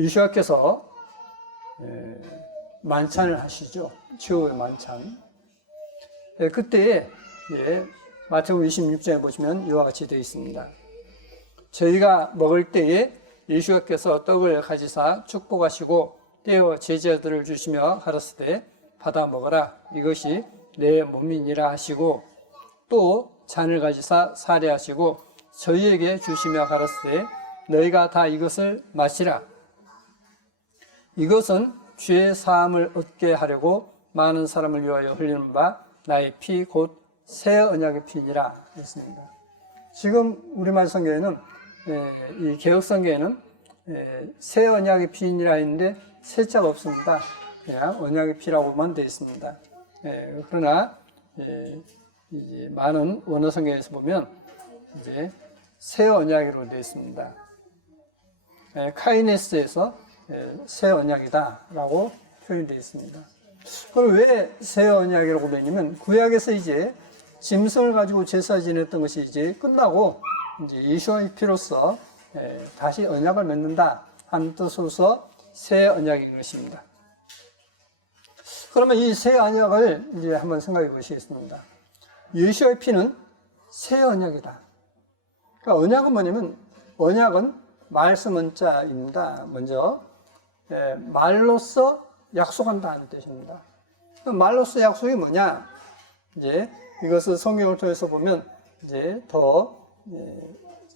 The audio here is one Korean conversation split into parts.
예수님께서 만찬을 하시죠. 최후의 만찬. 그때에 마태복음 26장에 보시면 이와 같이 되어 있습니다. 저희가 먹을 때에 예수께서 떡을 가지사 축복하시고 떼어 제자들을 주시며 가라사대 받아 먹어라 이것이 내 몸이니라 하시고 또 잔을 가지사 사례하시고 저희에게 주시며 가라사대 너희가 다 이것을 마시라 이것은 죄의 사함을 얻게 하려고 많은 사람을 위하여 흘리는 바 나의 피 곧 새 언약의 피니라 했습니다. 지금 우리말 성경에는 이 개혁 성경에는 새 언약의 피니라 했는데 새 자가 없습니다. 그냥 언약의 피라고만 되어 있습니다. 그러나 이제 많은 원어 성경에서 보면 이제 새 언약으로 되어 있습니다. 카이네스에서 새 언약이다라고 표현되어 있습니다. 그럼 왜 새 언약이라고 되냐면 구약에서 이제 짐승을 가지고 제사 지냈던 것이 이제 끝나고 이제 예수의 피로써 다시 언약을 맺는다 하는 뜻으로서 새 언약인 것입니다. 그러면 이 새 언약을 이제 한번 생각해 보시겠습니다. 예수의 피는 새 언약이다. 그러니까 언약은 뭐냐면 언약은 말씀 원자입니다. 먼저 말로써 약속한다는 뜻입니다. 말로써 약속이 뭐냐? 이제 이것을 성경을 통해서 보면 이제 더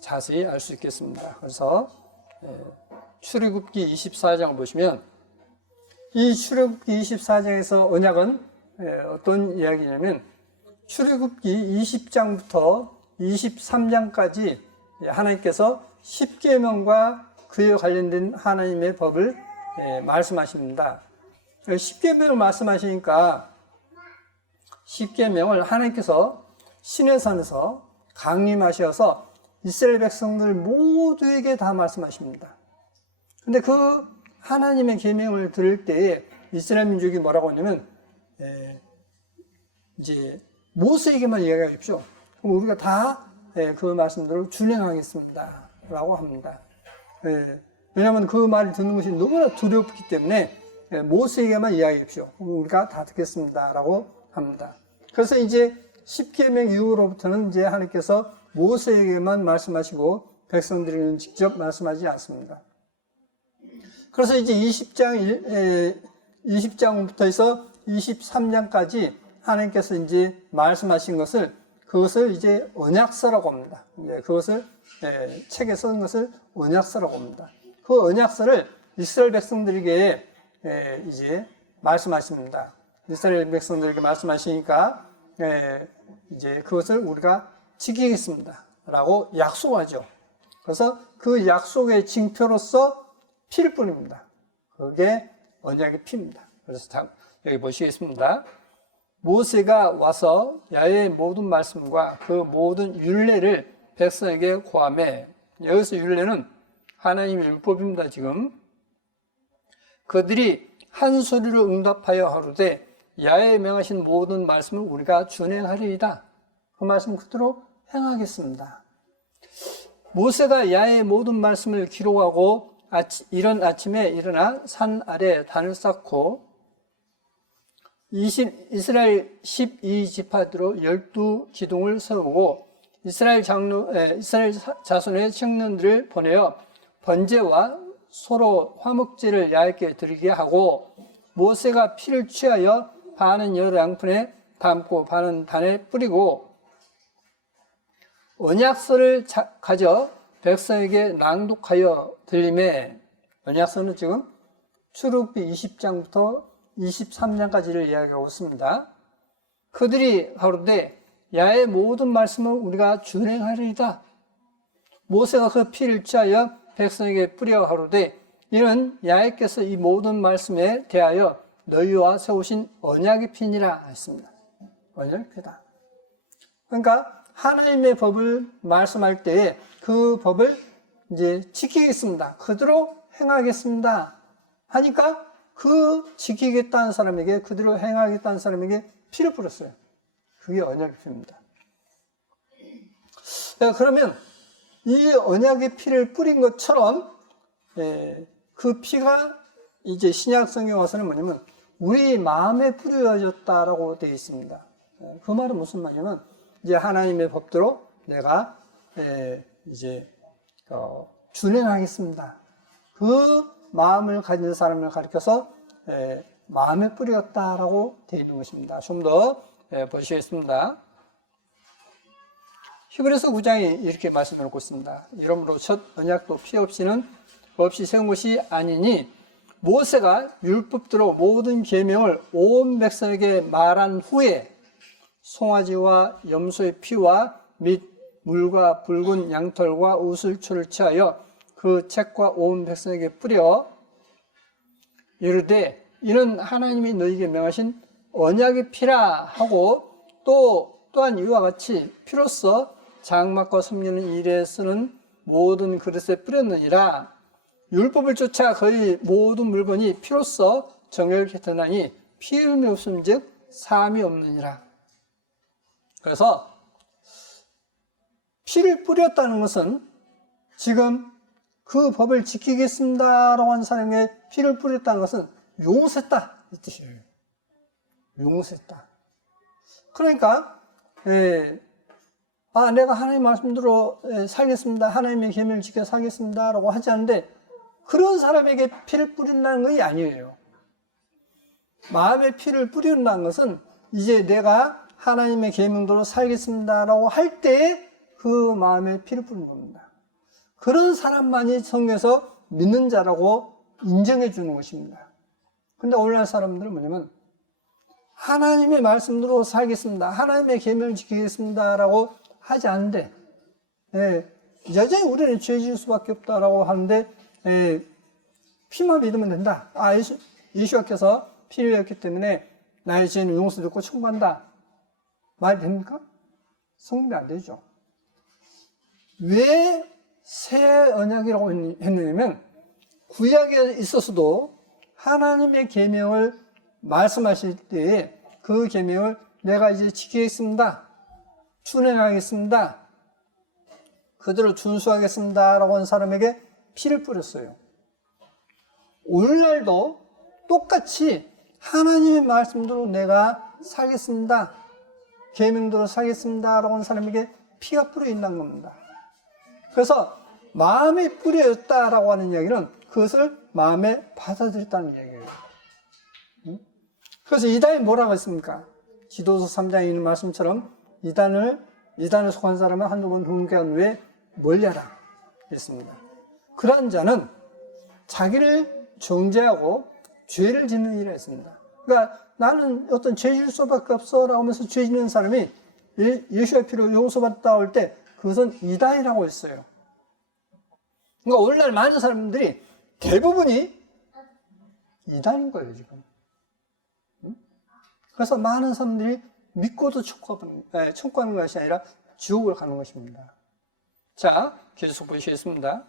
자세히 알 수 있겠습니다. 그래서 출애굽기 24장을 보시면 이 출애굽기 24장에서 언약은 어떤 이야기냐면 출애굽기 20장부터 23장까지 하나님께서 십계명과 그에 관련된 하나님의 법을 말씀하십니다. 십계명을 말씀하시니까 십계명을 하나님께서 시내산에서 강림하셔서 이스라엘 백성들 모두에게 다 말씀하십니다. 근데 그 하나님의 계명을 들을 때에 이스라엘 민족이 뭐라고 하냐면 이제 모세에게만 이야기하십시오. 그럼 우리가 다 그 말씀대로 준행하겠습니다. 라고 합니다. 왜냐하면 그 말을 듣는 것이 너무나 두렵기 때문에 모세에게만 이야기하십시오. 그럼 우리가 다 듣겠습니다. 라고 합니다. 그래서 이제 십계명 이후로부터는 이제 하나님께서 모세에게만 말씀하시고 백성들에게는 직접 말씀하지 않습니다. 그래서 이제 20장부터 해서 23장까지 하나님께서 이제 말씀하신 그것을 이제 언약서라고 합니다. 그것을 책에 쓴 것을 언약서라고 합니다. 그 언약서를 이스라엘 백성들에게 이제 말씀하십니다. 이스라엘 백성들에게 말씀하시니까 이제 그것을 우리가 지키겠습니다. 라고 약속하죠. 그래서 그 약속의 징표로서 피를 뿌립니다. 그게 언약의 피입니다. 그래서 여기 보시겠습니다. 모세가 와서 야훼의 모든 말씀과 그 모든 율례를 백성에게 고하매 여기서 율례는 하나님의 율법입니다. 지금 그들이 한 소리로 응답하여 하루되 야훼에 명하신 모든 말씀을 우리가 준행하리이다. 그 말씀 그대로 행하겠습니다. 모세가 야훼의 모든 말씀을 기록하고 이른 아침에 일어나 산 아래 단을 쌓고 이스라엘 12지파대로 12기둥을 세우고 이스라엘 자손의 청년들을 보내어 번제와 소로 화목제를 야훼께 드리게 하고 모세가 피를 취하여 반은 여러 양푼에 담고 반은 단에 뿌리고 언약서를 가져 백성에게 낭독하여 들리매 언약서는 지금 출애굽기 20장부터 23장까지를 이야기하고 있습니다. 그들이 가로되 야훼의 모든 말씀을 우리가 준행하리이다. 모세가 그 피를 취하여 백성에게 뿌려 가로되 이는 야훼께서 이 모든 말씀에 대하여 너희와 세우신 언약의 피니라 했습니다. 언약의 피다. 그러니까 하나님의 법을 말씀할 때에 그 법을 이제 지키겠습니다. 그대로 행하겠습니다. 하니까 그 지키겠다는 사람에게 그대로 행하겠다는 사람에게 피를 뿌렸어요. 그게 언약의 피입니다. 그러면 이 언약의 피를 뿌린 것처럼 그 피가 이제 신약 성경에 와서는 뭐냐면 우리 마음에 뿌려졌다라고 되어 있습니다. 그 말은 무슨 말이냐면 이제 하나님의 법대로 내가 이제 준행하겠습니다. 그 마음을 가진 사람을 가리켜서 마음에 뿌렸다라고 되어 있는 것입니다. 좀 더 보시겠습니다. 히브리서 9장에 이렇게 말씀을 놓고 있습니다. 이러므로 첫 언약도 피 없이는 없이 세운 것이 아니니 모세가 율법대로 모든 계명을 온 백성에게 말한 후에 송아지와 염소의 피와 및 물과 붉은 양털과 우슬초를 취하여 그 책과 온 백성에게 뿌려 이르되 이는 하나님이 너희에게 명하신 언약의 피라 하고 또한 이와 같이 피로써 장막과 섬기는 일에 쓰는 모든 그릇에 뿌렸느니라. 율법을 쫓아 거의 모든 물건이 피로써 정결케 드나니 피 흘림이 없음즉 사함이 없느니라. 그래서 피를 뿌렸다는 것은 지금 그 법을 지키겠습니다라고 하는 사람에게 피를 뿌렸다는 것은 용서했다 이 뜻이에요. 용서했다. 그러니까 내가 하나님 말씀대로 살겠습니다. 하나님의 계명을 지켜 살겠습니다라고 하지 않는데 그런 사람에게 피를 뿌린다는 것이 아니에요. 마음에 피를 뿌린다는 것은 이제 내가 하나님의 계명대로 살겠습니다라고 할 때 그 마음에 피를 뿌리는 겁니다. 그런 사람만이 성경에서 믿는 자라고 인정해 주는 것입니다. 근데 오늘날 사람들은 뭐냐면 하나님의 말씀대로 살겠습니다. 하나님의 계명을 지키겠습니다라고 하지 않는데 여전히 우리는 죄 지을 수밖에 없다라고 하는데 피만 믿으면 된다. 예수께서 피를 흘렸기 때문에 나의 죄는 용서받고 천국한다. 말이 됩니까? 성립이 안 되죠. 왜 새 언약이라고 했느냐면 구약에 있어서도 하나님의 계명을 말씀하실 때에 그 계명을 내가 이제 지키겠습니다. 준행하겠습니다. 그대로 준수하겠습니다. 라고 하는 사람에게 피를 뿌렸어요. 오늘날도 똑같이 하나님의 말씀대로 내가 살겠습니다. 계명대로 살겠습니다. 라고 하는 사람에게 피가 뿌려있는 겁니다. 그래서 마음에 뿌려졌다라고 하는 이야기는 그것을 마음에 받아들였다는 이야기예요. 그래서 이단이 뭐라고 했습니까? 지도서 3장에 있는 말씀처럼 이단에 속한 사람은 한두 번 훈계한 후에 멀리하라 했습니다. 그러한 자는 자기를 정죄하고 죄를 짓는 일을 했습니다. 그러니까 나는 어떤 죄 지을 수밖에 없어 라고 하면서 죄 짓는 사람이 예수의 피로 용서받다 할 때 그것은 이단이라고 했어요. 그러니까 오늘날 많은 사람들이 대부분이 이단인 거예요, 지금. 그래서 많은 사람들이 믿고도 천국하는 것이 아니라 지옥을 가는 것입니다. 자, 계속 보시겠습니다.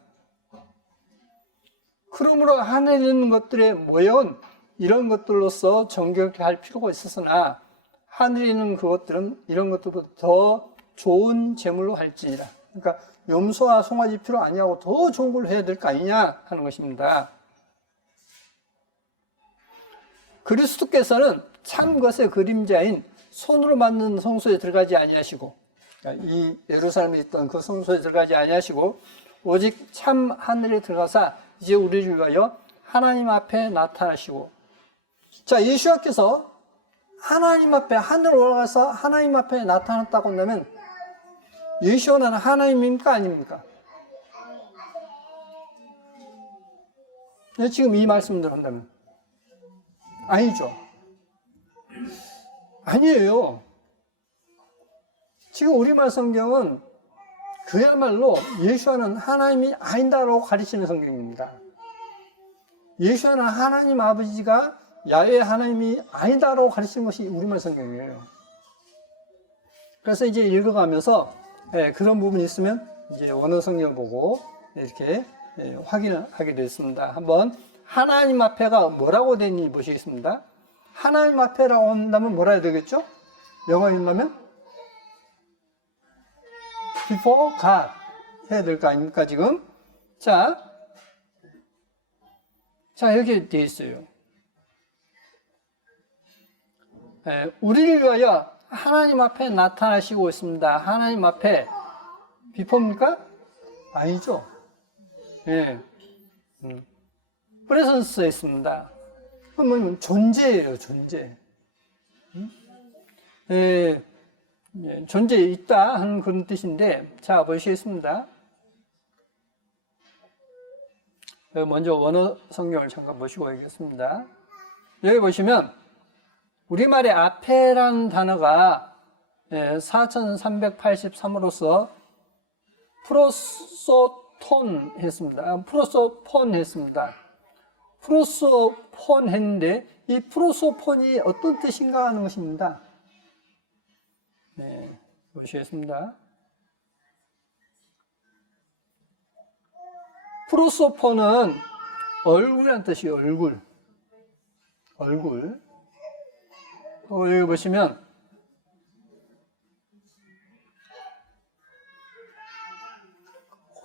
그러므로 하늘에 있는 것들에 모여온 이런 것들로서 정결케 할 필요가 있었으나 하늘에 있는 그것들은 이런 것들보다 더 좋은 제물로 할지니라. 그러니까 염소와 송아지 필요 아니하고 더 좋은 걸 해야 될 거 아니냐 하는 것입니다. 그리스도께서는 참 것의 그림자인 손으로 만든 성소에 들어가지 아니하시고, 그러니까 이 예루살렘에 있던 그 성소에 들어가지 아니하시고 오직 참 하늘에 들어가사 이제 우리를 위하여 하나님 앞에 나타나시고, 자, 예수께서 하나님 앞에 하늘 올라가서 하나님 앞에 나타났다고 한다면 예수는 하나님입니까 아닙니까? 지금 이 말씀대로 한다면 아니죠. 아니에요. 지금 우리말 성경은 그야말로 예수는 하나님이 아니다라고 가르치는 성경입니다. 예수는 하나님 아버지가 야훼 하나님이 아니다라고 가르치는 것이 우리말 성경이에요. 그래서 이제 읽어가면서 그런 부분이 있으면 이제 원어 성경 보고 이렇게 확인을 하게 됐습니다. 한번 하나님 앞에가 뭐라고 되는지 보시겠습니다. 하나님 앞에라고 한다면 뭐라 해야 되겠죠? 영어 읽으면 before God 해야 될 거 아닙니까 지금? 자, 자, 이렇게 되어 있어요. 우리를 위하여 하나님 앞에 나타나시고 있습니다. 하나님 앞에 비포입니까? 아니죠. 예. 프레선스에 있습니다. 그러면 존재예요, 존재. 예, 존재에 있다 하는 그런 뜻인데, 자, 보시겠습니다. 먼저 원어 성경을 잠깐 보시고 오겠습니다. 여기 보시면 우리말의 앞에라는 단어가 4383으로서 프로소톤 했습니다. 프로소폰 했습니다. 프로소폰 했는데 이 프로소폰이 어떤 뜻인가 하는 것입니다. 네, 보시겠습니다. 프로소폰은 얼굴이라는 뜻이에요. 얼굴. 여기 보시면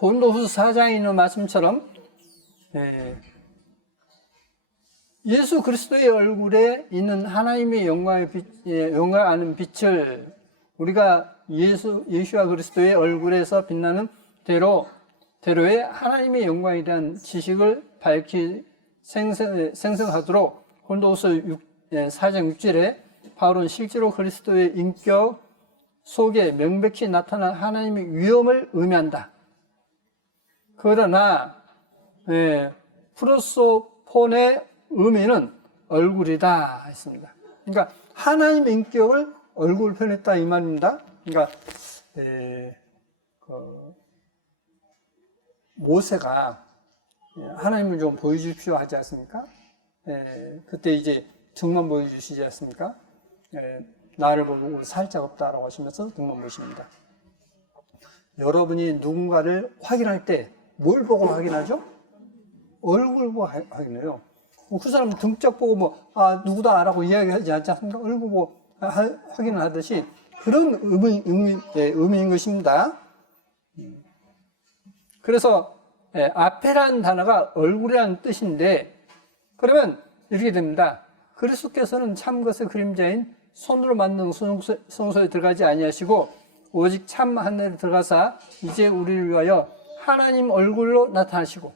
고린도후서 4장에 있는 말씀처럼 예수 그리스도의 얼굴에 있는 하나님의 영광하는 빛을 우리가 예수와 그리스도의 얼굴에서 빛나는 대로의 하나님의 영광에 대한 지식을 밝히 생성하도록 고린도후서 4장 6절에 바울은 실제로 그리스도의 인격 속에 명백히 나타난 하나님의 위엄을 의미한다. 그러나 프로소폰의 의미는 얼굴이다 했습니다. 그러니까 하나님의 인격을 얼굴 표현했다 이 말입니다. 그러니까 모세가 하나님을 좀 보여주십시오 하지 않습니까? 그때 이제 등만 보여주시지 않습니까? 나를 보고 살짝 없다라고 하시면서 등만 보십니다. 여러분이 누군가를 확인할 때 뭘 보고 확인하죠? 얼굴 보고 확인해요. 그 사람 등짝 보고 누구다라고 이야기하지 않지 않습니까? 얼굴 보고 확인을 하듯이 그런 의미인 것입니다. 그래서 앞에라는 단어가 얼굴이라는 뜻인데 그러면 이렇게 됩니다. 그리스도께서는 참 것의 그림자인 손으로 만든 성소에 들어가지 아니하시고 오직 참 하늘에 들어가사 이제 우리를 위하여 하나님 얼굴로 나타나시고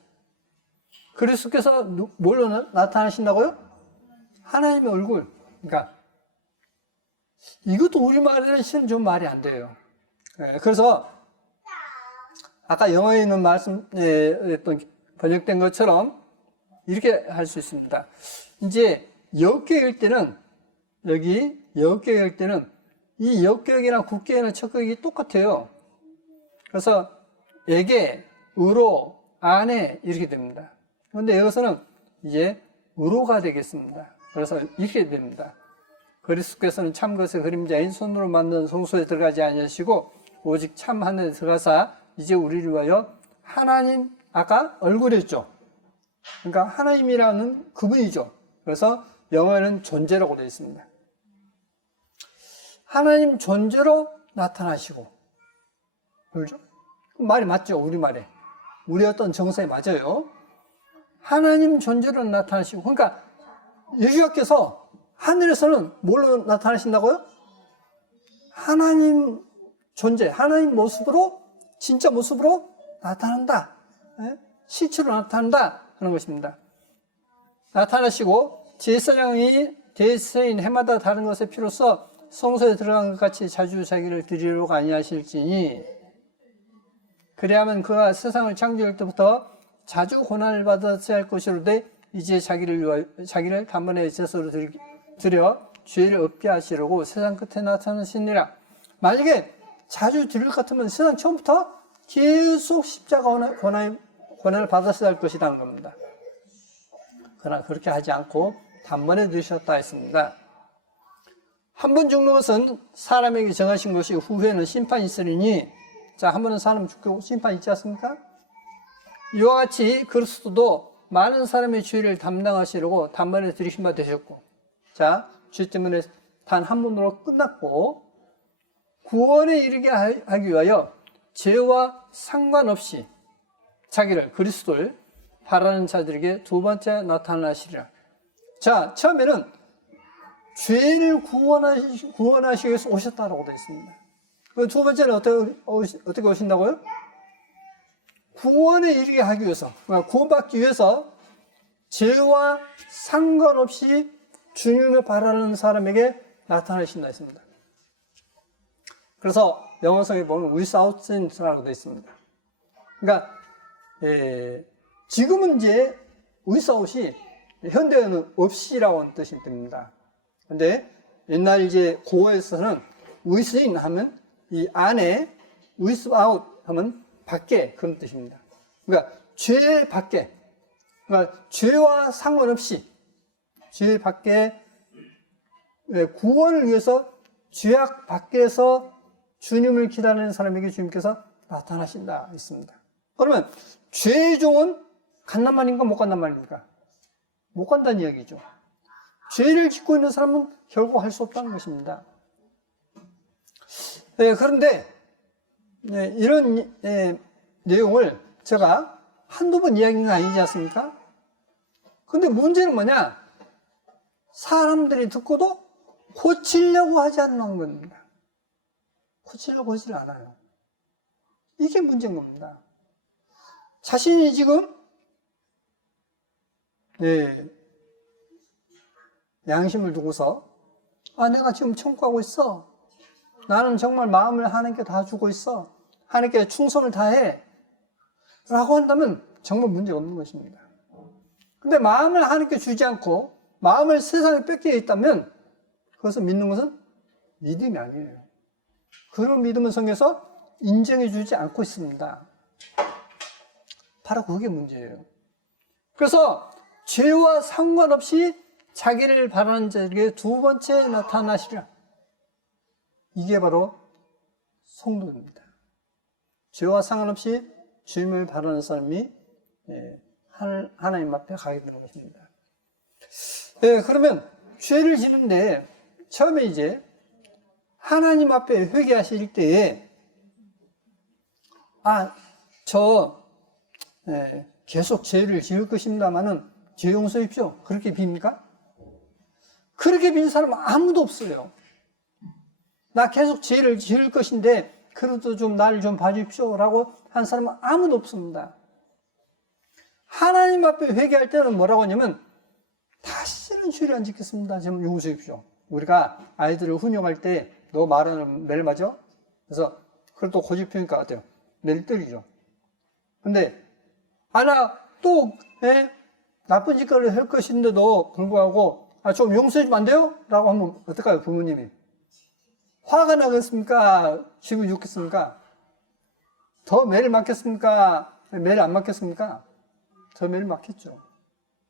그리스도께서 뭘로 나타나신다고요? 하나님의 얼굴. 그러니까 이것도 우리말에는 실은 좀 말이 안 돼요. 그래서 아까 영어에 있는 번역된 것처럼 이렇게 할 수 있습니다. 이제 역격일 때는 이 역격이나 국격이나 척격이 똑같아요. 그래서 에게, 으로, 안에 이렇게 됩니다. 그런데 여기서는 이제 으로가 되겠습니다. 그래서 이렇게 됩니다. 그리스도께서는 참 것의 그림자인 손으로 만든 성소에 들어가지 아니하시고 오직 참 하늘에 들어가사 이제 우리를 위하여 하나님, 아까 얼굴이었죠. 그러니까 하나님이라는 그분이죠. 그래서 영어에는 존재라고 되어 있습니다. 하나님 존재로 나타나시고 그렇죠? 말이 맞죠? 우리말에. 우리 어떤 정서에 맞아요. 하나님 존재로 나타나시고 그러니까 예수님께서 하늘에서는 뭘로 나타나신다고요? 하나님 존재, 하나님 모습으로 진짜 모습으로 나타난다. 실체로 나타난다 하는 것입니다. 나타나시고 제사장인 해마다 다른 것에 필요서 성소에 들어간 것 같이 자주 자기를 드리려고 아니하실지니 그래야만 그가 세상을 창조할 때부터 자주 고난을 받았어야 할 것이로되 이제 자기를 단번에 제사로 드려 죄를 없게 하시려고 세상 끝에 나타나시니라. 만약에 자주 드릴 것 같으면 세상 처음부터 계속 십자가 고난을 받았어야 할 것이라는 겁니다. 그러나 그렇게 하지 않고 단번에 드리셨다 했습니다. 한 번 죽는 것은 사람에게 정하신 것이 후회는 심판이 있으리니 자, 한 번은 사람 죽고 심판이 있지 않습니까? 이와 같이 그리스도도 많은 사람의 죄를 담당하시려고 단번에 들이신 바 되셨고 자, 죄 때문에 단 한 번으로 끝났고 구원에 이르게 하기 위하여 죄와 상관없이 자기를 그리스도를 바라는 자들에게 두 번째 나타나시리라. 자, 처음에는 죄를 구원하시기 위해서 오셨다라고 되어 있습니다. 두 번째는 어떻게 오신다고요? 구원에 이르게 하기 위해서, 그러니까 구원받기 위해서 죄와 상관없이 주님을 바라는 사람에게 나타나신다 했습니다. 그래서 영어성에 보면 without sin라고 되어 있습니다. 그러니까 지금은 이제 without이 현대어는 없이라고 하는 뜻이 됩니다. 근데 옛날 이제 고어에서는 within 하면 이 안에, without 하면 밖에, 그런 뜻입니다. 그러니까 죄 밖에, 그러니까 죄와 상관없이 죄 밖에 구원을 위해서 죄악 밖에서 주님을 기다리는 사람에게 주님께서 나타나신다 했습니다. 그러면 죄의 종은 간단 말인가 못 간단 말입니까? 못 간다는 이야기죠. 죄를 짓고 있는 사람은 결국 할 수 없다는 것입니다. 그런데 이런 내용을 제가 한두 번 이야기한 거 아니지 않습니까? 근데 문제는 뭐냐? 사람들이 듣고도 고치려고 하지 않는 겁니다. 고치려고 하지 않아요. 이게 문제인 겁니다. 자신이 지금 양심을 두고서 내가 지금 청구하고 있어. 나는 정말 마음을 하나님께 다 주고 있어. 하나님께 충성을 다해. 라고 한다면 정말 문제가 없는 것입니다. 근데 마음을 하나님께 주지 않고 마음을 세상에 뺏겨 있다면 그것을 믿는 것은 믿음이 아니에요. 그런 믿음은 성경에서 인정해 주지 않고 있습니다. 바로 그게 문제예요. 그래서 죄와 상관없이 자기를 바라는 자에게 두 번째 나타나시리라. 이게 바로 성도입니다. 죄와 상관없이 주님을 바라는 사람이 하나님 앞에 가게 되는 것입니다. 그러면 죄를 지는데 처음에 이제 하나님 앞에 회개하실 때에 계속 죄를 지을 것입니다마는 죄 용서해주십시오. 그렇게 빕니까? 그렇게 빈 사람은 아무도 없어요. 나 계속 죄를 지을 것인데 그래도 좀 나를 좀 봐주십시오 라고 한 사람은 아무도 없습니다. 하나님 앞에 회개할 때는 뭐라고 하냐면 다시는 죄를 안 짓겠습니다. 좀 용서해 주십시오. 우리가 아이들을 훈육할 때 너 말하는 매일 맞아? 그래서 그걸 또 고집피니까 어때요? 매일 때리죠. 근데 나 또 나쁜 짓거리를 할 것인데도 불구하고 좀 용서해 주면 안 돼요? 라고 하면 어떨까요? 부모님이 화가 나겠습니까? 기분이 좋겠습니까? 더 매를 맞겠습니까? 매를 안 맞겠습니까? 더 매를 맞겠죠.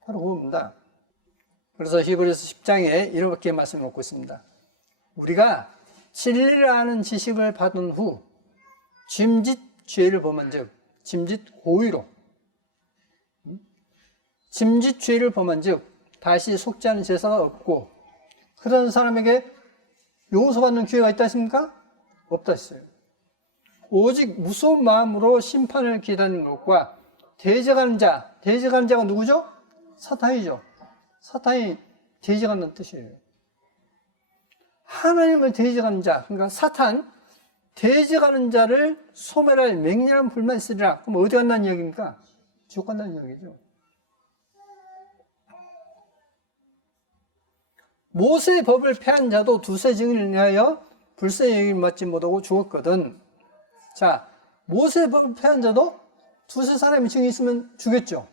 바로 그겁니다. 그래서 히브리서 10장에 이렇게 말씀을 놓고 있습니다. 우리가 진리를 아는 지식을 받은 후 짐짓 죄를 범한 즉 짐짓 고의로 짐짓 죄를 범한 즉 다시 속지 않은 제사가 없고 그런 사람에게 용서받는 기회가 있다 했습니까? 없다 했어요. 오직 무서운 마음으로 심판을 기다리는 것과 대적하는 자가 누구죠? 사탄이죠. 사탄이 대적한다는 뜻이에요. 하나님을 대적하는 자, 그러니까 사탄, 대적하는 자를 소멸할 맹렬한 불만 있으리라. 그럼 어디 간다는 이야기입니까? 지옥 간다는 이야기죠. 모세의 법을 폐한 자도 두세 증인을 인하여 불쌍히 여김을 받지 못하고 죽었거든. 자, 모세의 법을 폐한 자도 두세 사람이 증인이 있으면 죽였죠.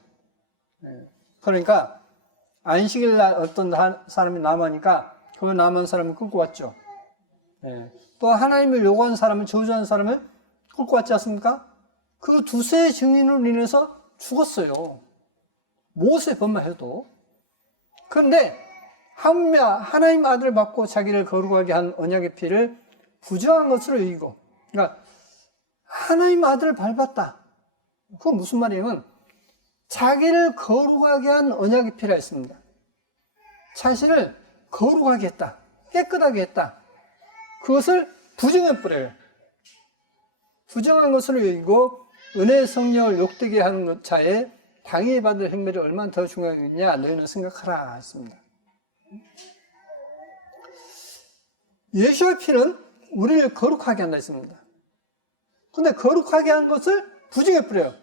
그러니까 안식일 날 어떤 사람이 남으니까 그 남은 사람을 끌고 왔죠. 또 하나님을 요구한 사람을 저주한 사람을 끌고 왔지 않습니까? 그 두세 증인으로 인해서 죽었어요. 모세 법만 해도. 그런데 하나님 아들을 받고 자기를 거룩하게 한 언약의 피를 부정한 것으로 여기고, 그러니까 하나님 아들을 밟았다. 그건 무슨 말이냐면 자기를 거룩하게 한 언약의 피라 했습니다. 자신을 거룩하게 했다. 깨끗하게 했다. 그것을 부정해버려요. 부정한 것으로 여기고 은혜의 성령을 욕되게 하는 자에 당연히 받을 행렬이 얼마나 더 중요하겠냐 너희는 생각하라 했습니다. 예수의 피는 우리를 거룩하게 한다 했습니다. 근데 거룩하게 한 것을 부정해 버려요.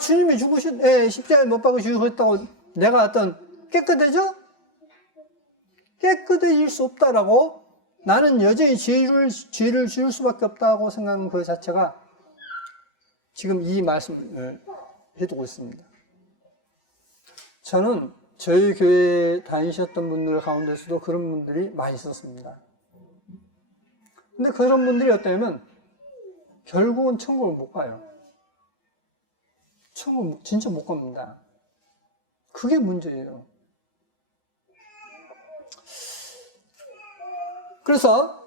주님이 십자가에 못 박아 죽으셨다고 내가 어떤 깨끗해져? 깨끗해질 수 없다라고 나는 여전히 죄를 지을 수밖에 없다고 생각하는 그 자체가 지금 이 말씀을 해두고 있습니다. 저는 저희 교회에 다니셨던 분들 가운데서도 그런 분들이 많이 있었습니다. 근데 그런 분들이 어떠냐면 결국은 천국을 못 가요. 천국 진짜 못 갑니다. 그게 문제예요. 그래서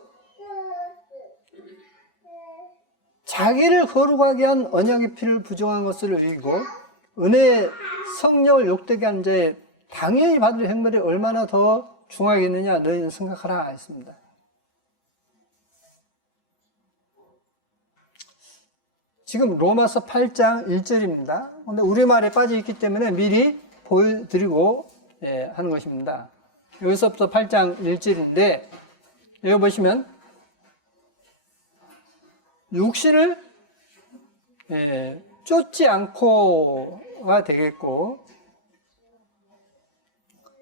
자기를 거룩하게 한 언약의 피를 부정한 것을 이기고 은혜의 성령을 욕되게 한 자의 당연히 받을 행렬이 얼마나 더 중하겠느냐 너희는 생각하라 했습니다. 지금 로마서 8장 1절입니다. 근데 우리말에 빠져 있기 때문에 미리 보여드리고 하는 것입니다. 여기서부터 8장 1절인데 여기 보시면 육신을 쫓지 않고가 되겠고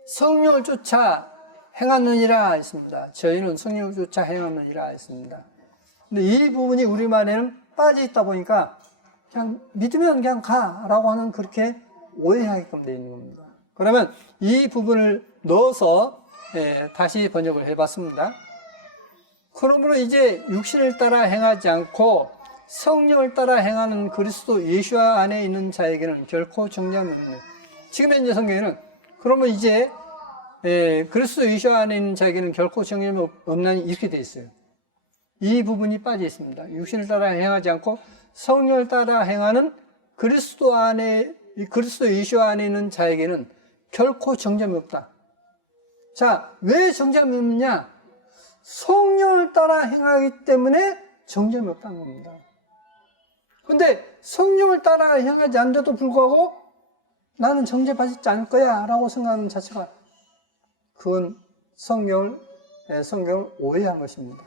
성령을 쫓아 행하느니라 했습니다. 저희는 성령을 쫓아 행하느니라 했습니다. 근데 이 부분이 우리말에는 빠져 있다 보니까 그냥 믿으면 그냥 가라고 하는 그렇게 오해하게끔 되어 있는 겁니다. 그러면 이 부분을 넣어서 다시 번역을 해봤습니다. 그러므로 이제 육신을 따라 행하지 않고 성령을 따라 행하는 그리스도 예수 안에 있는 자에게는 결코 정죄함이 없는. 지금 현재 성경에는 그러면 이제 그리스도 예수 안에 있는 자에게는 결코 정죄함이 없나니 이렇게 되어 있어요. 이 부분이 빠져 있습니다. 육신을 따라 행하지 않고 성령을 따라 행하는 그리스도 예수 안에 있는 자에게는 결코 정죄함이 없다. 자, 왜 정죄함이 없느냐? 성령을 따라 행하기 때문에 정죄함이 없다는 겁니다. 근데 성령을 따라 행하지 않는데도 불구하고 나는 정죄받지 않을 거야 라고 생각하는 자체가 그건 성경을 오해한 것입니다.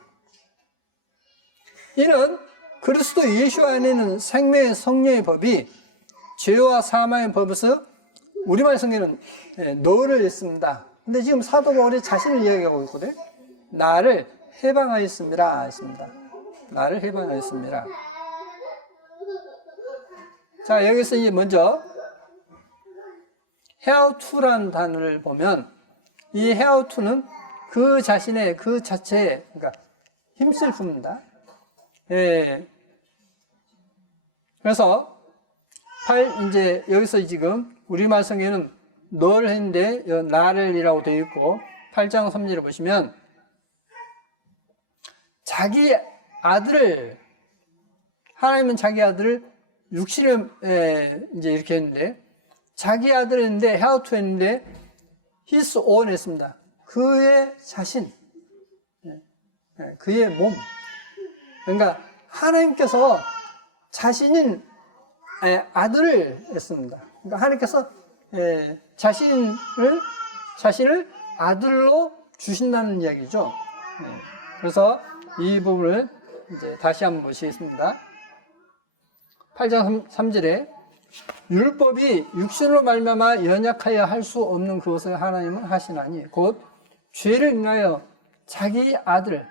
이는 그리스도 예수 안에는 생명의 성령의 법이 죄와 사망의 법에서 우리말 성경은 너를 했습니다. 근데 지금 사도 바울이 자신을 이야기하고 있거든요. 나를 해방하였습니다 했습니다. 나를 해방하였습니다. 자, 여기서 이제 먼저 how to라는 단어를 보면 이 how to는 그 자신의 그 자체에 그러니까 힘쓸 풉니다. 그래서 이제 여기서 지금 우리말 성경에는 널 했는데 나를이라고 되어 있고 8장 3절을 보시면 자기 아들을 하나님은 자기 아들을 육신을 이제 이렇게 했는데 자기 아들을 했는데 how to 했는데 his own 했습니다. 그의 자신, 그의 몸. 그러니까 하나님께서 자신인 아들을 했습니다. 그러니까 하나님께서 자신을 아들로 주신다는 이야기죠. 그래서 이 부분을 이제 다시 한번 보시겠습니다. 8장 3절에 율법이 육신으로 말미암아 연약하여 할 수 없는 그것을 하나님은 하시나니 곧 죄를 인하여 자기 아들,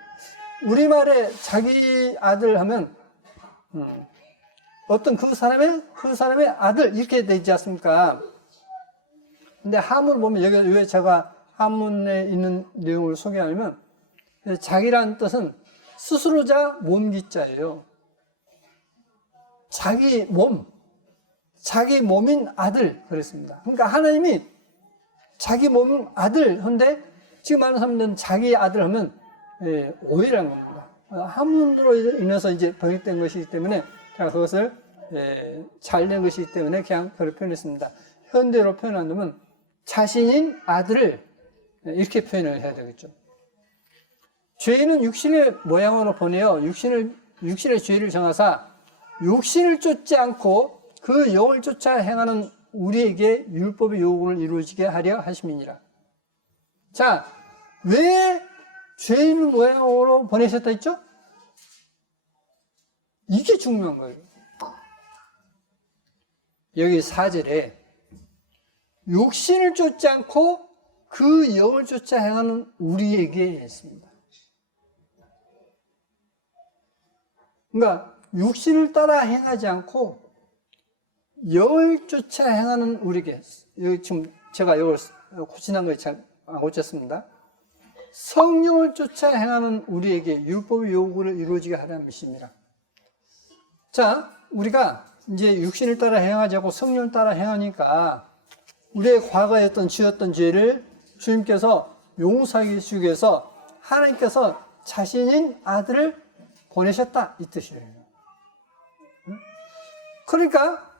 우리말에 자기 아들 하면 어떤 그 사람의 아들 이렇게 되지 않습니까? 근데 한문을 보면 여기 왜 제가 한문에 있는 내용을 소개하냐면 자기라는 뜻은 스스로자 몸기자예요. 자기 몸인 아들 그랬습니다. 그러니까 하나님이 자기 몸 아들 한데 지금 많은 사람들은 자기 아들 하면 오해라는 겁니다. 한문으로 인해서 이제 번역된 것이기 때문에 제가 그것을 잘 낸 것이기 때문에 그냥 그렇게 표현했습니다. 현대로 표현한다면 자신인 아들을 이렇게 표현을 해야 되겠죠. 죄는 육신의 모양으로 보내어 육신의 죄를 정하사 육신을 쫓지 않고 그 영을 쫓아 행하는 우리에게 율법의 요구를 이루어지게 하려 하심이니라. 자, 왜 죄인을 모양으로 보내셨다 했죠? 이게 중요한 거예요. 여기 4절에 육신을 쫓지 않고 그 영을 쫓아 행하는 우리에게 했습니다. 그러니까 육신을 따라 행하지 않고 영을 쫓아 행하는 우리에게, 여기 지금 제가 이걸 고친한 거 잘 안 고쳤습니다. 성령을 쫓아 행하는 우리에게 율법의 요구를 이루어지게 하라는 것입니다. 자, 우리가 이제 육신을 따라 행하지 않고 성령을 따라 행하니까 우리의 과거에 했던 지었던 죄를 주님께서 용서하기 위해서 하나님께서 자신인 아들을 보내셨다 이 뜻이에요. 그러니까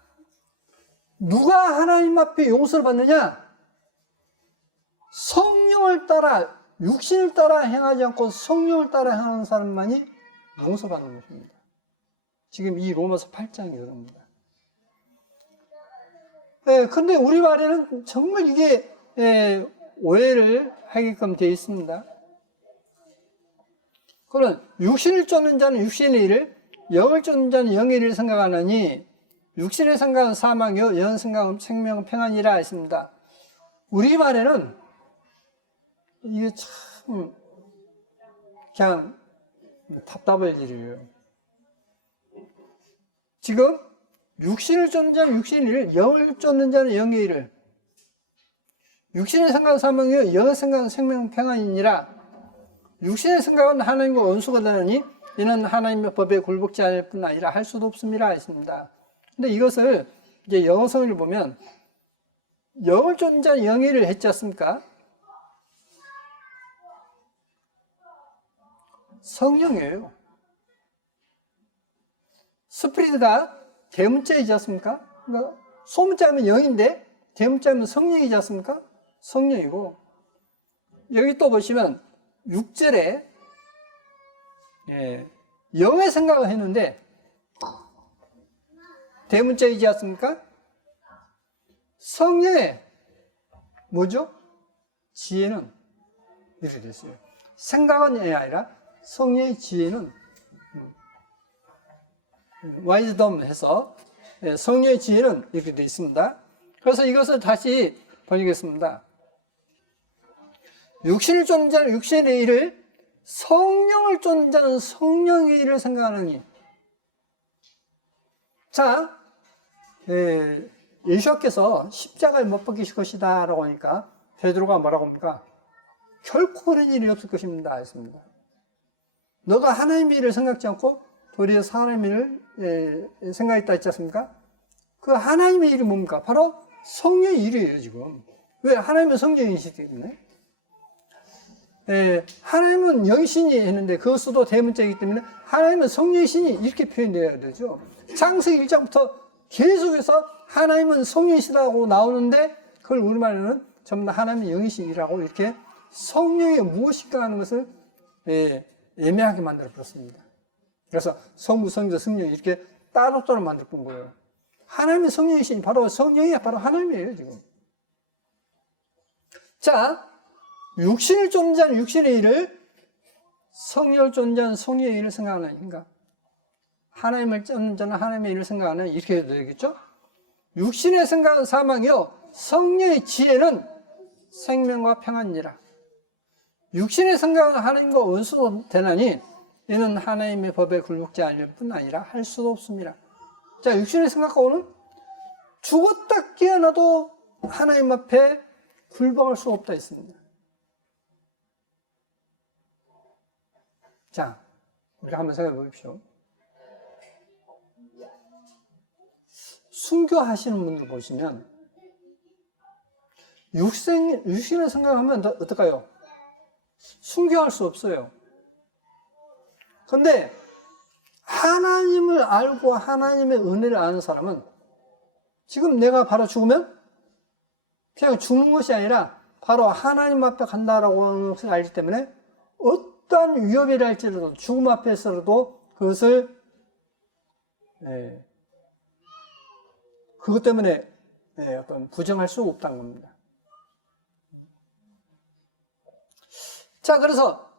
누가 하나님 앞에 용서를 받느냐? 성령을 따라, 육신을 따라 행하지 않고 성령을 따라 행하는 사람만이 용서받는 것입니다. 지금 이 로마서 8장이 그럽니다. 근데 우리 말에는 정말 이게 오해를 하게끔 되어 있습니다. 그러면 육신을 쫓는 자는 육신의 일을, 영을 쫓는 자는 영의 일을 생각하느니 육신의 생각은 사망이요 영의 생각은 생명은 평안이라 했습니다. 우리 말에는 이게 참 그냥 답답할 일이에요. 지금 육신을 쫓는 자는 육신의 일을, 영을 쫓는 자는 영의 일을, 육신의 생각은 사망이요 영의 생각은 생명은 평안이니라. 육신의 생각은 하나님과 원수가 되느니 이는 하나님의 법에 굴복지 않을 뿐 아니라 할 수도 없음이라 했습니다. 근데 이것을 이제 영어 성의를 보면 영을 쫓는 자는 영의 일을 했지 않습니까? 성령이에요. 스피릿가 대문자이지 않습니까? 그러니까 소문자면 영인데 대문자면 성령이지 않습니까? 성령이고, 여기 또 보시면 6절에 영의 생각을 했는데 대문자이지 않습니까? 성령의 뭐죠? 지혜는 이렇게 됐어요. 생각은 아니라 성령의 지혜는 와이즈덤 해서 성령의 지혜는 이렇게 되어 있습니다. 그래서 이것을 다시 번역했습니다. 육신을 쫓는 자는 육신의 일을, 성령을 쫓는 자는 성령의 일을 생각하느니. 자, 예수께서 십자가에 못 박히실 것이다 라고 하니까 베드로가 뭐라고 합니까? 결코 그런 일이 없을 것입니다 했습니다. 너가 하나님의 일을 생각지 않고 도리어 사람의 일을 생각했다 했지 않습니까? 그 하나님의 일이 뭡니까? 바로 성령의 일이에요 지금. 왜? 하나님은 성령이시기 때문에. 하나님은 영신이 했는데 그것도 대문자이기 때문에 하나님은 성령의 신이 이렇게 표현되어야 되죠. 창세기 1장부터 계속해서 하나님은 성령이시라고 나오는데 그걸 우리말로는 전부 다 하나님의 영이시라고 이렇게 성령이 무엇일까 하는 것을 애매하게 만들어버렸습니다. 그래서 성부, 성자, 성령 이렇게 따로따로 만들어본 거예요. 하나님의 성령이시니 바로 성령이 바로 하나님이에요 지금. 자, 육신을 쫓는 자는 육신의 일을, 성령을 쫓는 자는 성령의 일을 생각하는 인가? 하나님을 쫓는 자는 하나님의 일을 생각하는, 이렇게 해도 되겠죠? 육신의 생각은 사망이요 성령의 지혜는 생명과 평안이니라. 육신의 생각은 하나님과 원수도 되나니 이는 하나님의 법에 굴복지 않을 뿐 아니라 할 수도 없습니다. 자, 육신의 생각하고는 죽었다 깨어나도 하나님 앞에 굴복할 수 없다 했습니다. 자, 우리 한번 생각해 보십시오. 순교하시는 분들 보시면 육신을 생각하면 어떨까요? 순교할 수 없어요. 그런데 하나님을 알고 하나님의 은혜를 아는 사람은 지금 내가 바로 죽으면 그냥 죽는 것이 아니라 바로 하나님 앞에 간다라고 하는 것을 알기 때문에 어떠한 위협이라 할지라도 죽음 앞에서라도 그것을 그것 때문에 어떤 부정할 수 없다는 겁니다. 자, 그래서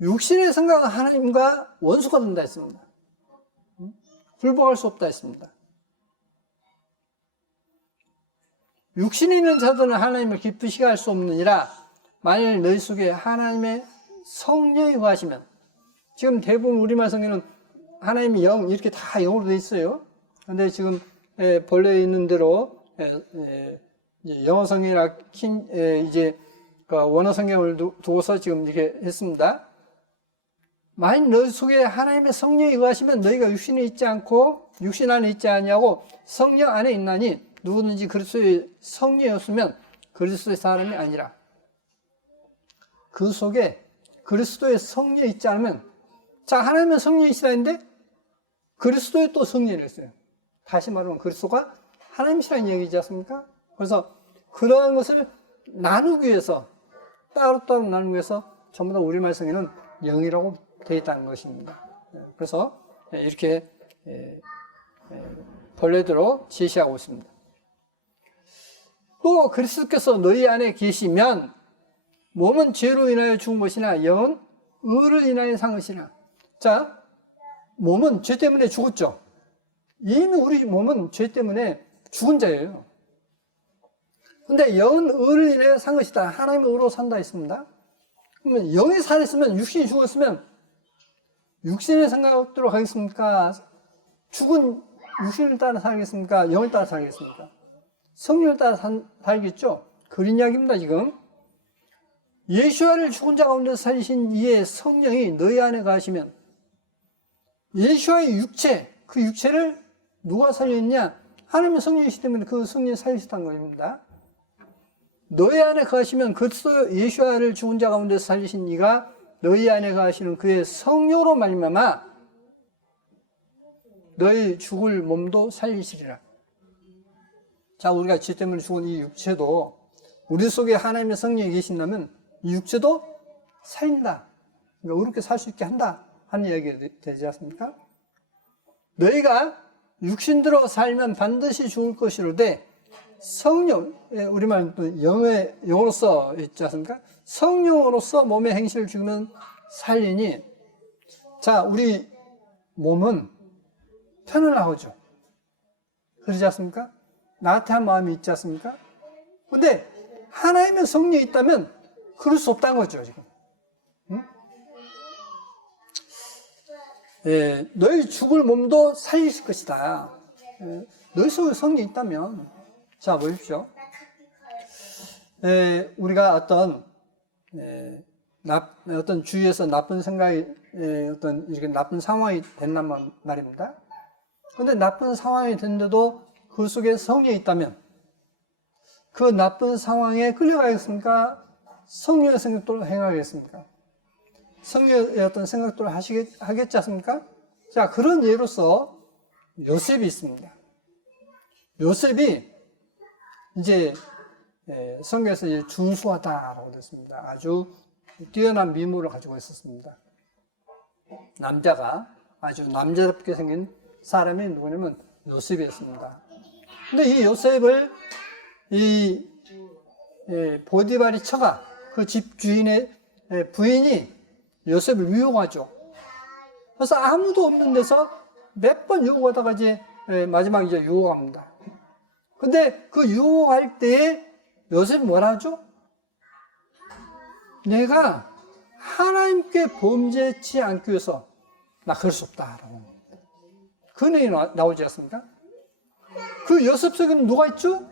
육신의 생각은 하나님과 원수가 된다 했습니다. 불복할 수 없다 했습니다. 육신에 있는 자들은 하나님을 기쁘시게 할 수 없느니라. 만일 너희 속에 하나님의 성령이 거하시면, 지금 대부분 우리말 성경은 하나님의 영 이렇게 다 영어로 되어 있어요. 그런데 지금 본래 있는 대로 영어 성경이나 이제 원어 성경을 두고서 지금 이렇게 했습니다. 만일 너희 속에 하나님의 성령이 거하시면 너희가 육신에 있지 않고 육신 안에 있지 않냐고 성령 안에 있나니 누구든지 그리스도의 성령이었으면 그리스도의 사람이 아니라. 그 속에 그리스도의 성령이 있지 않으면, 자, 하나님의 성령이시라 했는데 그리스도의 또 성령이 있어요. 다시 말하면 그리스도가 하나님이시라는 얘기지 않습니까? 그래서 그러한 것을 나누기 위해서, 따로따로 나누기 위해서 전부 다 우리말 성에는 영이라고 되어 있다는 것입니다. 그래서 이렇게 본래대로 제시하고 있습니다. 또 그리스도께서 너희 안에 계시면 몸은 죄로 인하여 죽은 것이나 영은 의를 인하여 산 것이나. 자, 몸은 죄 때문에 죽었죠. 이미 우리 몸은 죄 때문에 죽은 자예요. 근데 영은 의를 인하여 산 것이다. 하나님의 의로 산다 했습니다. 그러면 영이 살았으면, 육신이 죽었으면 육신의 생각대로 가겠습니까? 죽은 육신을 따라 살겠습니까? 영을 따라 살겠습니까? 성령을 따라 살겠죠? 그런 이야기입니다, 지금. 예수와를 죽은 자 가운데 살리신 이의 성령이 너희 안에 가시면, 예수와의 육체, 그 육체를 누가 살렸냐? 하나님의 성령이시기 때문에 그 성령이 살리셨다는 것입니다. 너희 안에 가시면 그리스도 예수와를 죽은 자 가운데 살리신 이가 너희 안에 가시는 그의 성령으로 말미암아 너희 죽을 몸도 살리시리라. 자, 우리가 죄 때문에 죽은 이 육체도 우리 속에 하나님의 성령이 계신다면 이 육체도 살린다. 그러니까 의롭게 살 수 있게 한다 하는 이야기가 되지 않습니까? 너희가 육신대로 살면 반드시 죽을 것이로되 성령, 우리말 또 영으로서 있지 않습니까? 성령으로서 몸의 행실을 죽이면 살리니. 자, 우리 몸은 편안하죠. 그러지 않습니까? 나태한 마음이 있지 않습니까? 근데 하나님의 성령이 있다면 그럴 수 없다는 거죠, 지금. 응? 너희 죽을 몸도 살리실 것이다. 너희 속에 성령이 있다면. 자, 보십시오. 우리가 어떤 주위에서 나쁜 생각이, 어떤 이렇게 나쁜 상황이 된단 말입니다. 그런데 나쁜 상황이 됐는데도 그 속에 성령이 있다면 그 나쁜 상황에 끌려가겠습니까? 성령의 생각대로 행하겠습니까? 성령의 어떤 생각대로 하겠지 않습니까? 자, 그런 예로서 요셉이 있습니다. 요셉이 이제 성경에서 이제 준수하다라고 됐습니다. 아주 뛰어난 미모를 가지고 있었습니다. 남자가 아주 남자답게 생긴 사람이 누구냐면 요셉이었습니다. 근데 이 요셉을 이 보디발이 처가, 그 집 주인의 부인이 요셉을 유혹하죠. 그래서 아무도 없는 데서 몇 번 유혹하다가 이제 마지막에 이제 유혹합니다. 근데 그 유혹할 때에 요셉이 뭐라 하죠? 내가 하나님께 범죄치 않기 위해서 나 그럴 수 없다라고. 그 내용이 나오지 않습니까? 그 요셉 속에는 누가 있죠?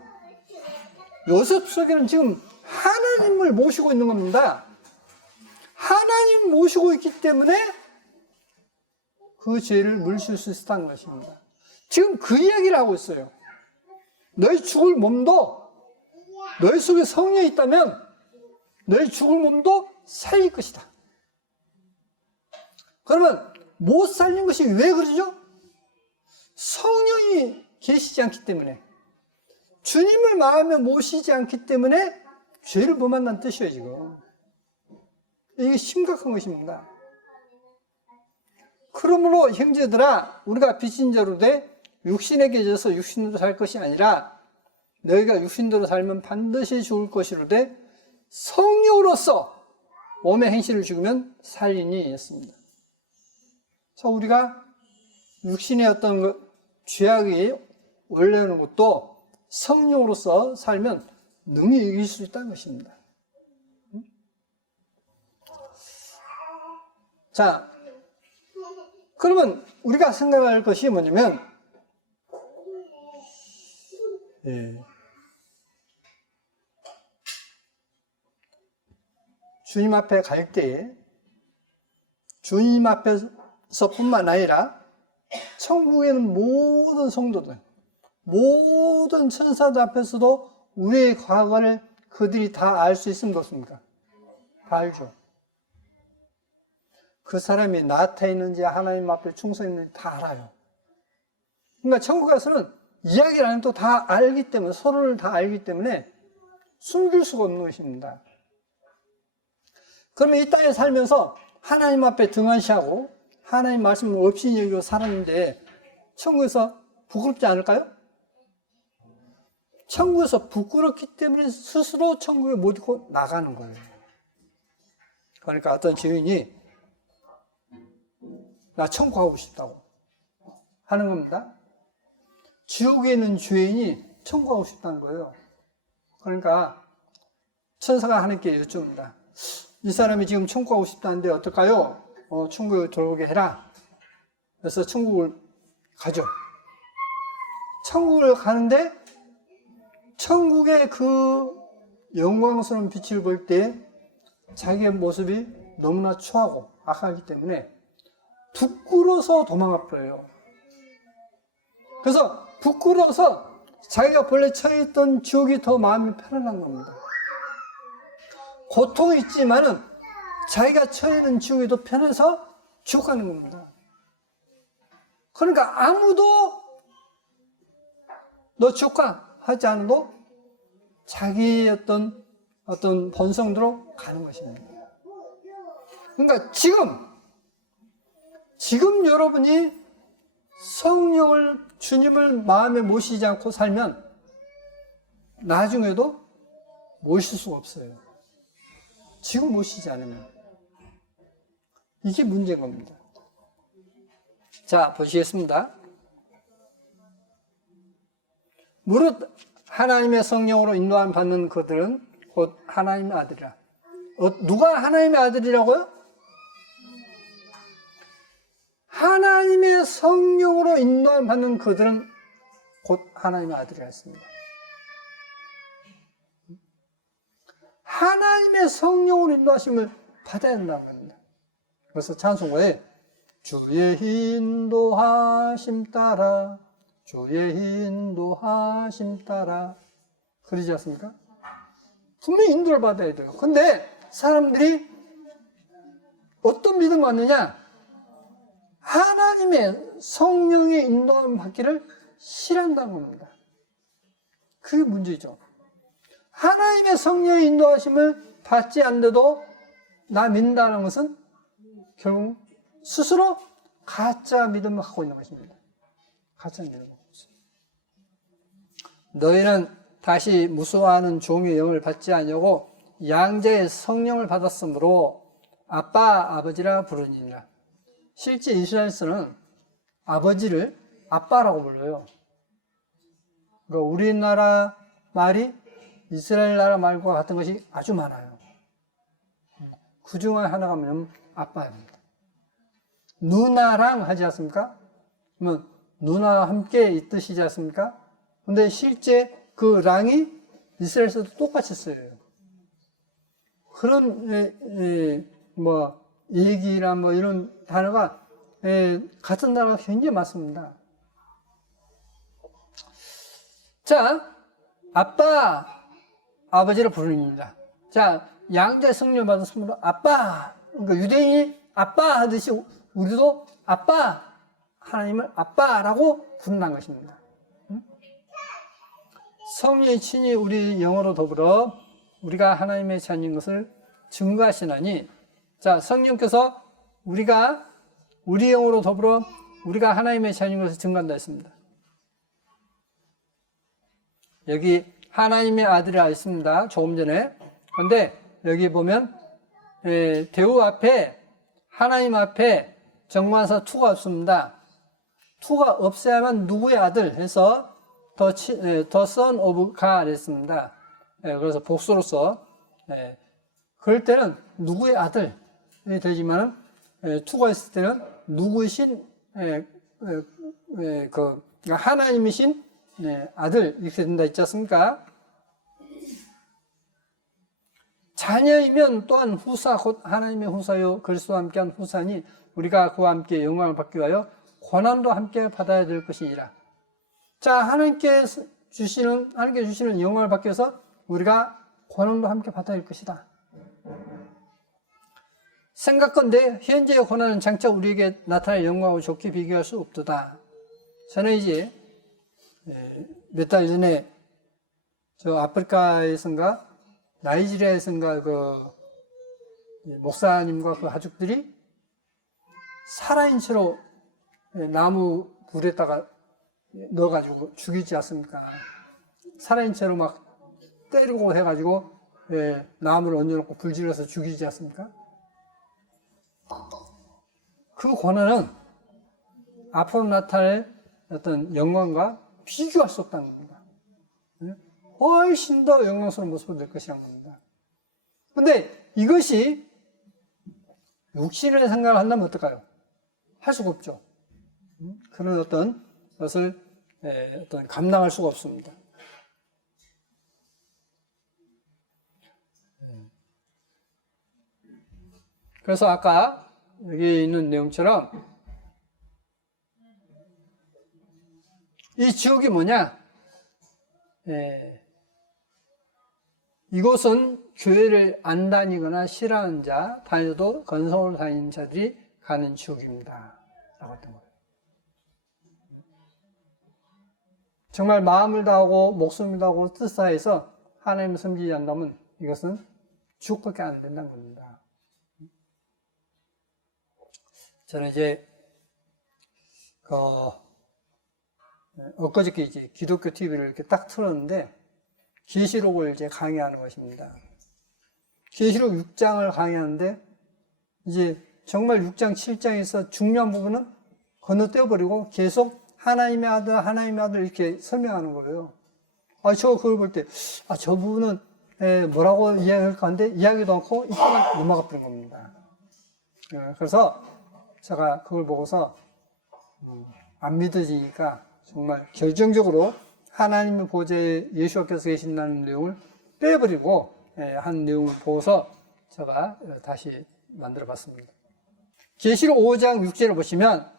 요셉 속에는 지금 하나님을 모시고 있는 겁니다. 하나님 모시고 있기 때문에 그 죄를 물실 수 있다는 것입니다. 지금 그 이야기를 하고 있어요. 너희 죽을 몸도 너희 속에 성령이 있다면 너희 죽을 몸도 살릴 것이다. 그러면 못 살린 것이 왜 그러죠? 성령이 계시지 않기 때문에, 주님을 마음에 모시지 않기 때문에 죄를 범한다는 뜻이에요, 지금. 이게 심각한 것입니다. 그러므로 형제들아, 우리가 빚진 자로 돼 육신에 계셔서 육신으로 살 것이 아니라 너희가 육신대로 살면 반드시 죽을 것이로되 성령으로서 몸의 행실을 죽이면 살리니 했습니다. 그래서 우리가 육신의 어떤 죄악이 원래는 것도 성령으로서 살면 능히 이길 수 있다는 것입니다. 자, 그러면 우리가 생각할 것이 뭐냐면, 주님 앞에 갈 때에 주님 앞에서뿐만 아니라 천국에는 모든 성도들, 모든 천사들 앞에서도 우리의 과거를 그들이 다 알 수 있으면 어떻습니까? 다 알죠. 그 사람이 나한테 있는지 하나님 앞에 충성했는지 다 알아요. 그러니까 천국에서는 이야기를 안 해도 다 알기 때문에, 서로를 다 알기 때문에 숨길 수가 없는 것입니다. 그러면 이 땅에 살면서 하나님 앞에 등한시하고 하나님 말씀을 없이 여기고 살았는데 천국에서 부끄럽지 않을까요? 천국에서 부끄럽기 때문에 스스로 천국에 못 있고 나가는 거예요. 그러니까 어떤 죄인이 나 천국 가고 싶다고 하는 겁니다. 지옥에 있는 죄인이 천국 가고 싶다는 거예요. 그러니까 천사가 하나님께 여쭙습니다. 이 사람이 지금 천국 가고 싶다는데 어떨까요? 천국에 들어오게 해라. 그래서 천국을 가죠. 천국을 가는데 천국의 그 영광스러운 빛을 볼 때 자기의 모습이 너무나 추하고 악하기 때문에 부끄러워서 도망가 버려요. 그래서 부끄러워서 자기가 본래 처해있던 지옥이 더 마음이 편안한 겁니다. 고통이 있지만은 자기가 처해있는 지옥이 더 편해서 지옥 가는 겁니다. 그러니까 아무도 너 지옥 가 하지 않아도 자기의 어떤 본성대로 가는 것입니다. 그러니까 지금 여러분이 성령을, 주님을 마음에 모시지 않고 살면 나중에도 모실 수가 없어요. 지금 모시지 않으면. 이게 문제인 겁니다. 자, 보시겠습니다. 무릇 하나님의 성령으로 인도함 받는 그들은 곧 하나님의 아들이라. 누가 하나님의 아들이라고요? 하나님의 성령으로 인도함 받는 그들은 곧 하나님의 아들이라 했습니다. 하나님의 성령으로 인도하심을 받아야 된다는 겁니다. 그래서 찬송가에 주의 인도하심 따라 주의 인도하심 따라 그러지 않습니까? 분명히 인도를 받아야 돼요. 근데 사람들이 어떤 믿음을 갖느냐? 하나님의 성령의 인도함 받기를 싫어한다는 겁니다. 그게 문제죠. 하나님의 성령의 인도하심을 받지 않는데도 나 믿는다는 것은 결국 스스로 가짜 믿음을 갖고 있는 것입니다. 가짜 믿음을 갖고 있어요. 너희는 다시 무수하는 종의 영을 받지 아니하고 양자의 성령을 받았으므로 아빠, 아버지라 부르니라. 실제 이스라엘에서는 아버지를 아빠라고 불러요. 그러니까 우리나라 말이 이스라엘 나라 말과 같은 것이 아주 많아요. 그 중에 하나가 뭐냐면 아빠입니다. 누나랑 하지 않습니까? 그러면 누나와 함께 이 뜻이지 않습니까? 근데 실제 그 랑이 이스라엘에서도 똑같이 써요. 그런 얘기나 이런 단어가 같은 단어가 굉장히 많습니다. 자, 아빠, 아버지를 부릅니다. 자, 양자 성령 받았으므로 아빠, 그러니까 유대인이 아빠 하듯이 우리도 아빠, 하나님을 아빠라고 부른다는 것입니다. 성령이 친히 우리 영으로 더불어 우리가 하나님의 자녀인 것을 증거하시나니, 자, 성령께서 우리 영으로 더불어 우리가 하나님의 자녀인 것을 증거한다 했습니다. 여기 하나님의 아들이라 있습니다. 조금 전에. 근데 여기 보면 대우 앞에 하나님 앞에 정관사 투가 없습니다. 투가 없어야만 누구의 아들 해서 the son of God 했습니다. 그래서 복수로서 그럴 때는 누구의 아들이 되지만 투가 있을 때는 누구이신 하나님이신 아들 이렇게 된다 있지 않습니까? 자녀이면 또한 후사 곧 하나님의 후사요 그리스도와 함께한 후사니 우리가 그와 함께 영광을 받기 위하여 고난도 함께 받아야 될 것이니라. 자, 하나님께 주시는 영광을 받기 위해서 우리가 고난도 함께 받아야 할 것이다. 생각건대 현재의 고난은 장차 우리에게 나타날 영광하고 좋게 비교할 수 없도다. 저는 이제 몇 달 전에 저 아프리카에선가 나이지리아에선가 그 목사님과 그 가족들이 살아있는 채로 나무 불에다가 넣어가지고 죽이지 않습니까? 살아있는 채로 막 때리고 해가지고 나무를 얹어놓고 불질러서 죽이지 않습니까? 그 고난은 앞으로 나타날 어떤 영광과 비교할 수 없다는 겁니다. 훨씬 더 영광스러운 모습을 낼 것이라는 겁니다. 근데 이것이 육신의 생각을 한다면 어떨까요? 할 수가 없죠. 그런 어떤 것을 감당할 수가 없습니다. 그래서 아까 여기 있는 내용처럼 이 지옥이 뭐냐? 이곳은 교회를 안 다니거나 싫어하는 자, 다녀도 건성으로 다니는 자들이 가는 지옥입니다. 라고 했던 거예요. 정말 마음을 다하고 목숨을 다하고 뜻 다해서 하나님을 섬기지 않는다면 이것은 지옥밖에 안 된다는 겁니다. 저는 이제 엊그저께 이제 기독교 TV를 이렇게 딱 틀었는데 계시록을 이제 강의하는 것입니다. 계시록 6장을 강의하는데 이제 정말 6장, 7장에서 중요한 부분은 건너뛰어버리고 계속 하나님의 아들 이렇게 설명하는 거예요. 저 그걸 볼 때 저 부분은 뭐라고 이야기할까 하는데 이야기도 않고 이때만 넘어가 버린 겁니다. 그래서 제가 그걸 보고서 안 믿어지니까 정말 결정적으로 하나님의 보좌에 예수께서 계신다는 내용을 빼버리고 한 내용을 보고서 제가 다시 만들어 봤습니다. 계시록 5장 6절을 보시면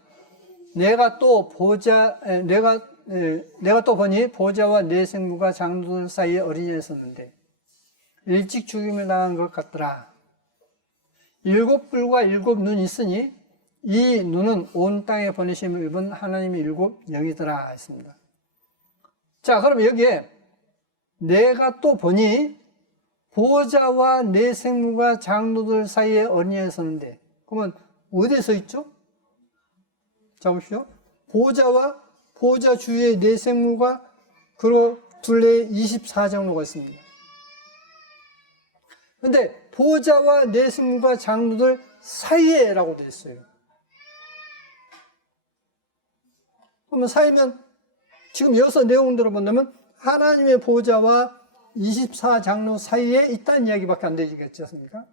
내가 또 보니 보좌와 네 생물과 장로들 사이에 어린이가 있었는데 일찍 죽임을 당한 것 같더라. 7뿔과 7눈이 있으니 이 눈은 온 땅에 보내심을 입은 하나님의 7 영이더라 했습니다. 자, 그럼 여기에 내가 또 보니 보좌와 네 생물과 장로들 사이에 어린이가 있었는데 그러면 어디에 서 있죠? 자, 보십시오. 보좌와 보좌 주위에 네 생물과 그리고 둘레에 24장로가 있습니다. 그런데 보좌와 네 생물과 장로들 사이에라고 되어 있어요. 그러면 사이면 지금 여기서 내용대로 본다면 하나님의 보좌와 24장로 사이에 있다는 이야기밖에 안 되겠지 않습니까?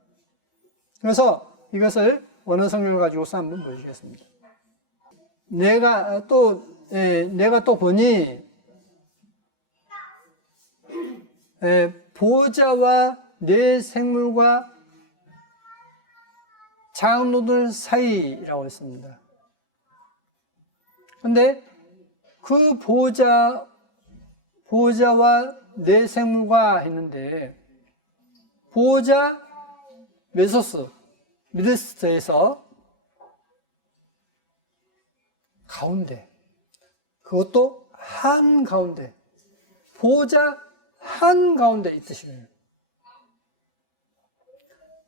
그래서 이것을 원어 성경을 가지고서 한번 보시겠습니다. 내가 또 보니 보좌와 네 생물과 장로들 사이라고 했습니다. 그런데 그 보좌와 네 생물과 했는데 보좌 메소스 미드스트에서 가운데, 그것도 한가운데, 보좌 한가운데 이 뜻이에요.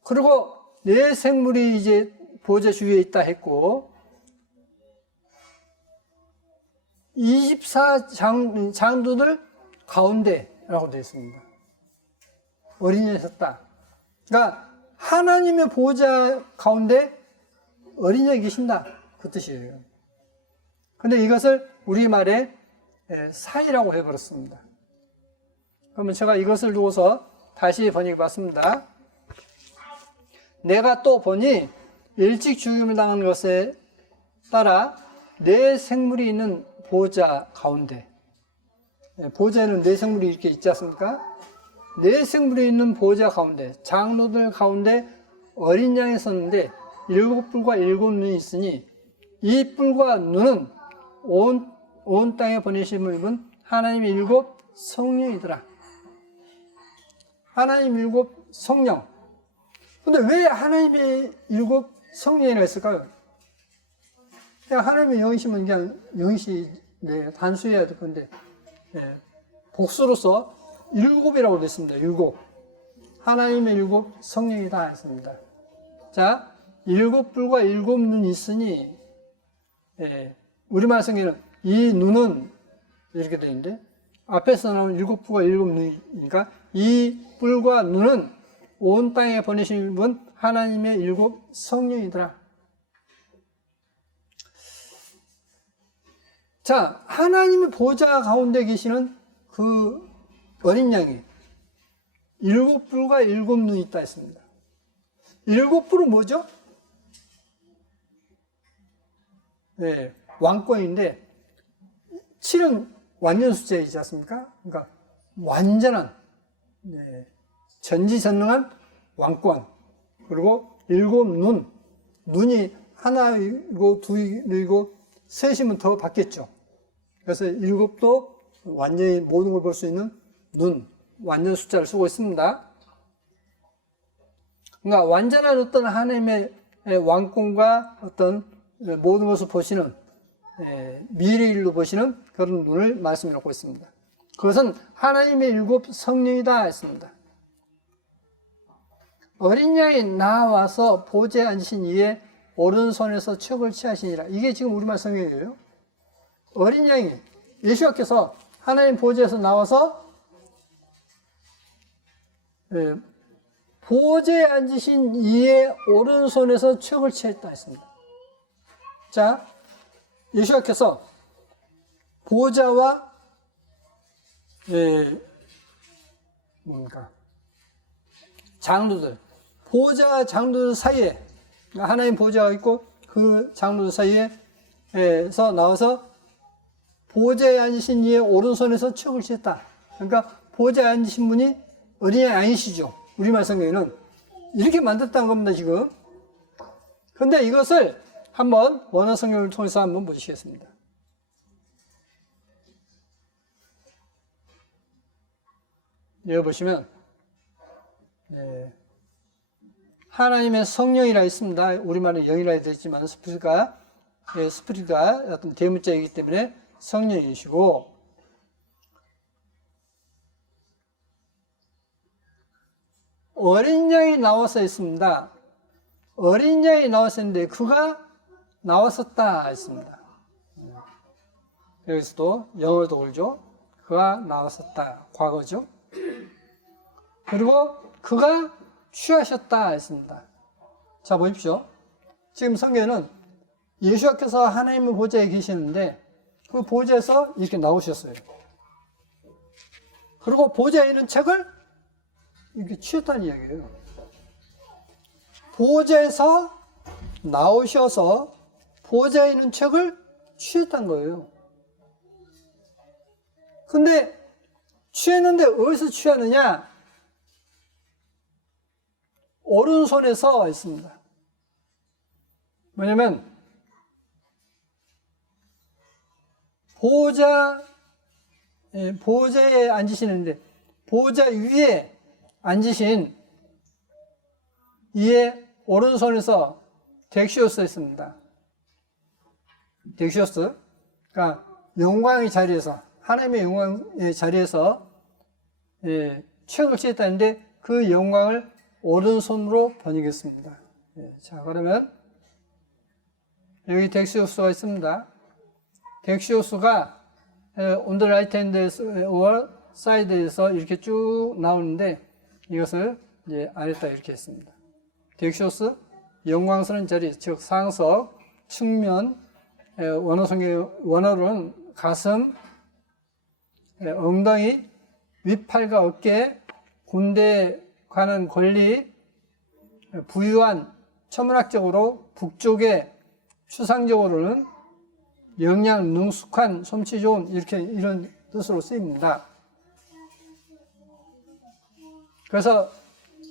그리고 네 생물이 이제 보좌 주위에 있다 했고 24장로들 가운데라고 되어 있습니다. 어린 양이 섰다. 그러니까 하나님의 보호자 가운데 어린 양이 계신다. 그 뜻이에요. 근데 이것을 우리말에 사이라고 해버렸습니다. 그러면 제가 이것을 두고서 다시 번역해 봤습니다. 내가 또 보니 일찍 죽임을 당한 것에 따라 내 생물이 있는 보호자 가운데, 보호자에는 내 생물이 이렇게 있지 않습니까? 내 생물이 있는 보호자 가운데, 장로들 가운데 어린 양이 섰는데 7뿔과 7눈이 있으니 이 뿔과 눈은 온 땅에 보내심을 입은 하나님의 7 성령이더라. 하나님 7 성령. 근데 왜 하나님의 7 성령이라 했을까요? 그냥 하나님의 영이시면 그냥 영이시, 단수해야 될 건데, 복수로서 7이라고 됐습니다. 7. 하나님의 7 성령이다 했습니다. 자, 7뿔과 7눈이 있으니, 우리말 성경에는 이 눈은 이렇게 되어 있는데, 앞에서 나온 7뿔과 7눈이니까 이 뿔과 눈은 온 땅에 보내신 분 하나님의 7 성령이더라. 자, 하나님의 보호자 가운데 계시는 그 어린 양이 7뿔과 7눈이 있다 했습니다. 7뿔은 뭐죠? 왕권인데 7은 완전 숫자이지 않습니까? 그러니까 완전한, 전지전능한 왕권. 그리고 7눈, 눈이 하나이고 둘이고 셋이면 더 받겠죠. 그래서 7도 완전히 모든 걸 볼 수 있는 눈, 완전 숫자를 쓰고 있습니다. 그러니까 완전한 어떤 하나님의 왕권과 어떤 모든 것을 보시는, 미래일로 보시는 그런 눈을 말씀해 놓고 있습니다. 그것은 하나님의 7 성령이다 했습니다. 어린 양이 나와서 보좌에 앉으신 이의 오른손에서 척을 취하시니라. 이게 지금 우리말 성경이에요. 어린 양이, 예수께서 하나님 보좌에서 나와서 보좌에 앉으신 이의 오른손에서 척을 취했다 했습니다. 자, 예수께서 보좌와 장로들, 보좌와 장로들 사이에, 하나님 보좌가 있고 그 장로들 사이에서 나와서 보좌에 앉으신 이의 오른손에서 척을 취했다. 그러니까 보좌에 앉으신 분이 어린이 아니시죠. 우리말 성경에는 이렇게 만들었다는 겁니다, 지금. 근데 이것을 한번 원어 성경을 통해서 한번 보시겠습니다. 여기 보시면 하나님의 성령이라 있습니다. 우리말은 영이라 되어 있지만 스피릿가 어떤 대문자이기 때문에 성령이시고, 어린 양이 나와서 있습니다. 어린 양이 나왔었는데 그가 나왔었다 했습니다. 여기서도 영어도 올죠. 그가 나왔었다, 과거죠. 그리고 그가 취하셨다 했습니다. 자, 보십시오. 지금 성경에는 예수께서 하나님의 보좌에 계시는데 그 보좌에서 이렇게 나오셨어요. 그리고 보좌에 있는 책을 이렇게 취했다는 이야기예요. 보좌에서 나오셔서 보좌에 있는 책을 취했다는 거예요. 근데 취했는데 어디서 취하느냐? 오른손에서 있습니다. 뭐냐면 보좌에 앉으시는데 보좌 위에 앉으신 이의 오른손에서 덱시오스 있습니다. 덱시오스, 그러니까 영광의 자리에서, 하나님의 영광의 자리에서 책을 취했다는데 그 영광을 오른손으로 번역했습니다. 자, 그러면 여기 덱시오스가 있습니다. 덱시오스가 on the right hand or 사이드에서 이렇게 쭉 나오는데 이것을 이제 아래다 이렇게 했습니다. 덱쇼스, 영광스러운 자리, 즉 상석, 측면, 원어로는 가슴, 엉덩이, 윗팔과 어깨, 군대에 관한 권리, 부유한, 천문학적으로 북쪽에 추상적으로는 영양, 능숙한, 솜씨 좋은 이런 뜻으로 쓰입니다. 그래서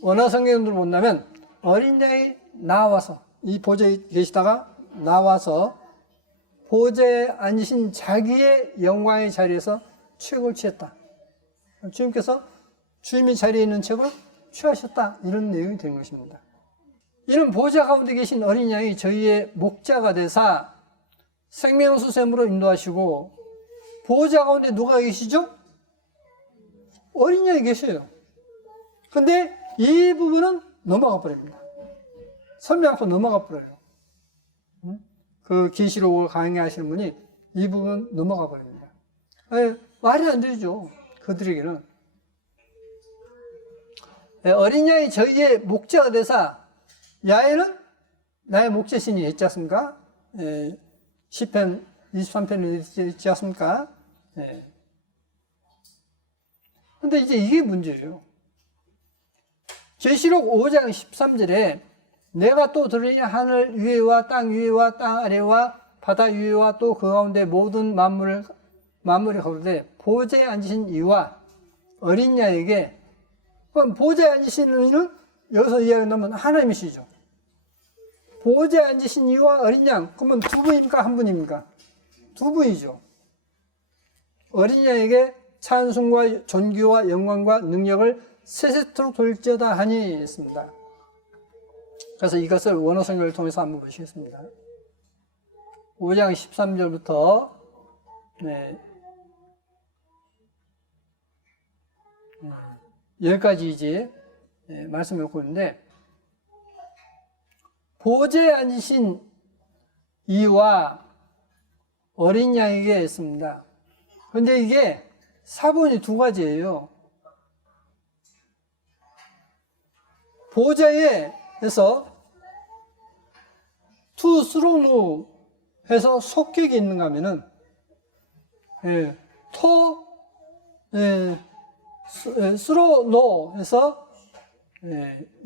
원어 성경들을 본다면 어린 양이 나와서 이 보좌에 계시다가 나와서 보좌에 앉으신 자기의 영광의 자리에서 책을 취했다. 주님께서 주님의 자리에 있는 책을 취하셨다. 이런 내용이 된 것입니다. 이는 보좌 가운데 계신 어린 양이 저희의 목자가 되사 생명수샘으로 인도하시고, 보좌 가운데 누가 계시죠? 어린 양이 계셔요. 근데 이 부분은 넘어가 버립니다. 설명 않고 넘어가 버려요. 그 계시록을 강의하시는 분이 이 부분 넘어가 버립니다. 말이 안 되죠. 그들에게는. 어린 양이 저희의 목자가 되사, 야훼는 나의 목자신이 있지 않습니까? 시편 23편에 있지 않습니까? 근데 이제 이게 문제예요. 계시록 5장 13절에 내가 또 들으니 하늘 위에와 땅 위에와 땅 아래와 바다 위에와 또 그 가운데 모든 만물이 가로되 보좌에 앉으신 이와 어린 양에게, 그럼 보좌에 앉으시는 이는 여기서 이야기하면 하나님이시죠. 보좌에 앉으신 이와 어린 양, 그러면 두 분입니까? 한 분입니까? 두 분이죠. 어린 양에게 찬송과 존귀와 영광과 능력을 세세토록 돌지어다 하니 했습니다. 그래서 이것을 원어 성경을 통해서 한번 보시겠습니다. 5장 13절부터 여기까지 이제 말씀을 읽고 있는데, 보좌에 앉으신 이와 어린 양에게 했습니다. 그런데 이게 사본이 두 가지예요. 보좌에서 투 스로누 해서 속격이 있는가 하면은 스로노 해서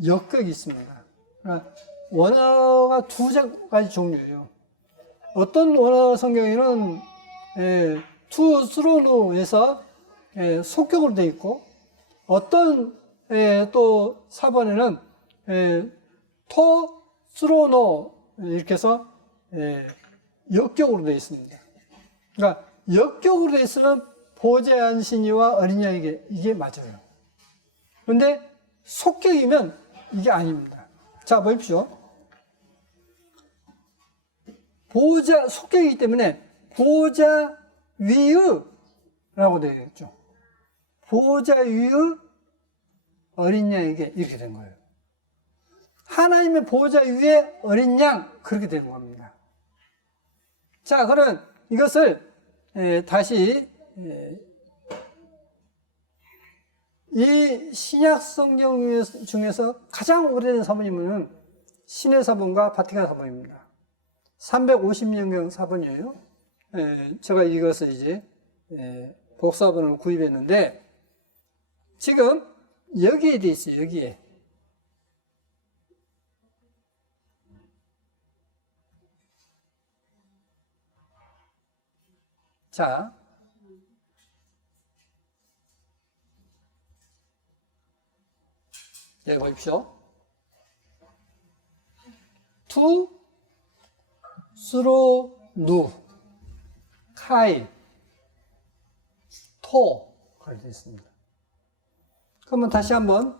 역격이 있습니다. 그러니까 원어가 두 가지 종류예요. 어떤 원어 성경에는 투 스로누 해서 속격으로 되어 있고, 어떤 또 사본에는 토 스로노 이렇게 해서 역격으로 되어 있습니다. 그러니까 역격으로 되어 있으면 보좌에 앉으신 이와 어린 양에게 이게 맞아요. 그런데 속격이면 이게 아닙니다. 자, 보십시오. 보좌, 속격이기 때문에 보좌 위의 라고 되어 있죠. 보좌 위의 어린 양에게 이렇게 된 거예요. 하나님의 보좌 위에 어린 양, 그렇게 된 겁니다. 자, 그럼 이것을 다시 이 신약 성경 중에서 가장 오래된 사본이면 신의 사본과 바티칸 사본입니다. 350년경 사본이에요. 제가 이것을 이제 복사본을 구입했는데, 지금 여기에 돼 있어요. 여기에. 자, 여기 보십시오. 투, 스로, 누, 카이, 토, 그렇게 되어 있습니다. 그러면 다시 한번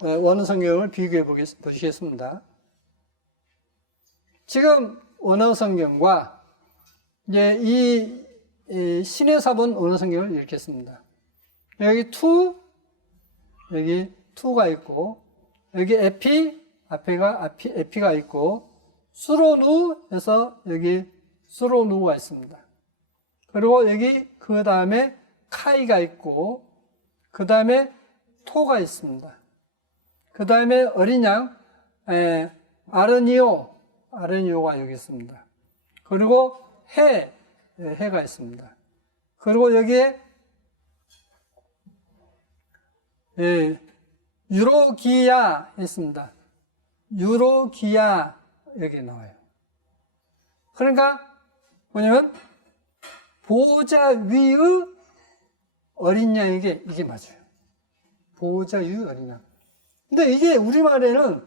원어 성경을 비교해 보시겠습니다. 지금 원어 성경과 이제 이 신의 사본 원어 성경을 이렇게 했습니다. 여기 투, 여기 투가 있고, 여기 에피가 있고, 수로누 해서 여기 수로누가 있습니다. 그리고 여기 그 다음에 카이가 있고, 그 다음에 토가 있습니다. 그 다음에 어린 양, 아르니오가 여기 있습니다. 그리고 해가 있습니다. 그리고 여기에 유로기아 있습니다. 유로기아 여기 나와요. 그러니까 뭐냐면 보호자 위의 어린 양에게 이게 맞아요. 보호자 위의 어린 양. 근데 이게 우리말에는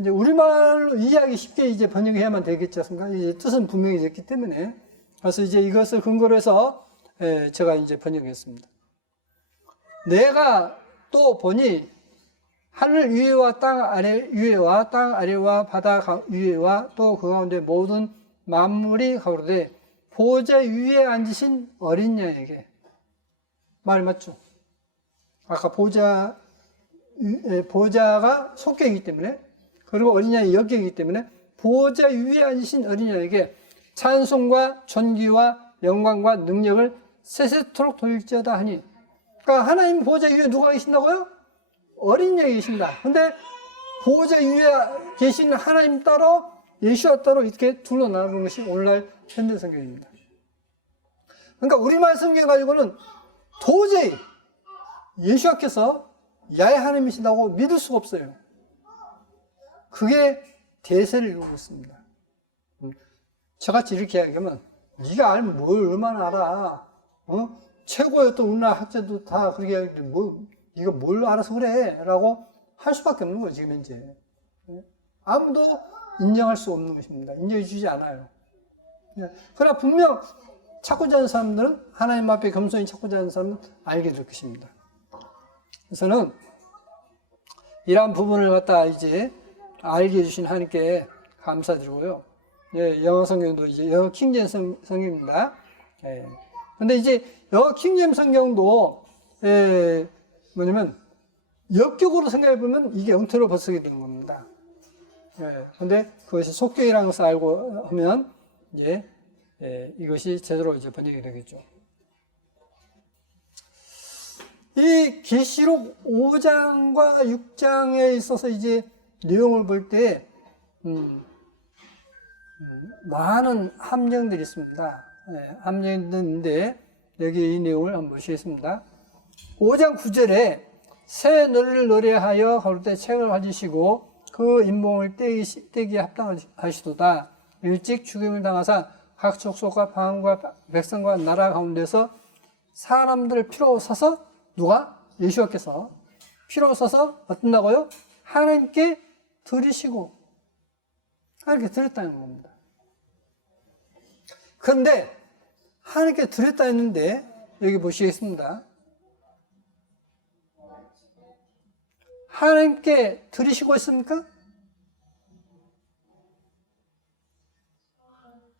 이제 우리말로 이해하기 쉽게 이제 번역해야만 되겠지 않습니까? 이제 뜻은 분명히 있기 때문에. 그래서 이제 이것을 근거로 해서 제가 이제 번역했습니다. 내가 또 보니 하늘 위에와 땅 아래 위에와 땅 아래와 바다 위에와 또 그 가운데 모든 만물이 가로되 보호자 위에 앉으신 어린 양에게. 말 맞죠? 아까 보호자가 속격이기 때문에, 그리고 어린 양이 역격이기 때문에 보호자 위에 앉으신 어린 양에게 찬송과 존귀와 영광과 능력을 세세토록 돌릴지어다 하니. 그러니까 하나님 보호자 위에 누가 계신다고요? 어린 양이 계신다. 근데 보호자 위에 계신 하나님 따로 예수와 따로 이렇게 둘로 나누는 것이 오늘날 현대 성경입니다. 그러니까 우리말 성경 가지고는 도저히 예수께서 야훼 하나님이시다고 믿을 수가 없어요. 그게 대세를 이루고 있습니다. 저같이 이렇게 이야기하면 네가 알면 뭘 얼마나 알아? 최고였던 우리나라 학자도 다 그렇게 이야기하는데 네가 뭘 알아서 그래? 라고 할 수밖에 없는 거예요, 지금 현재. 아무도 인정할 수 없는 것입니다. 인정해 주지 않아요. 그러나 분명 찾고자 하는 사람들은, 하나님 앞에 겸손히 찾고자 하는 사람은 알게 될 것입니다. 그래서는 이러한 부분을 갖다 이제 알게 해주신 하나님께 감사드리고요. 영어 성경도 이제 영어 킹제임스 성경입니다. 근데 이제 영어 킹제임스 성경도 뭐냐면 역격으로 생각해 보면 이게 영토로 번역이 되는 겁니다. 근데 그것이 속격이라는 것을 알고 하면 이것이 제대로 이제 번역이 되겠죠. 이 계시록 5장과 6장에 있어서 이제 내용을 볼 때 많은 함정들이 있습니다. 함정들인데 여기 이 내용을 한번 보시겠습니다. 5장 9절에 새 노래를 노래하여 가로되 책을 가지시고 그 인봉을 떼기에 합당하시도다. 일찍 죽임을 당하사 각 족속과 방언과 백성과 나라 가운데서 사람들을 피로 서서 누가? 예수께서 피로 서서 어떤다고요? 하나님께 드리시고 하나님께 드렸다는 겁니다. 그런데 하나님께 드렸다 했는데 여기 보시겠습니다. 하나님께 드리시고 있습니까?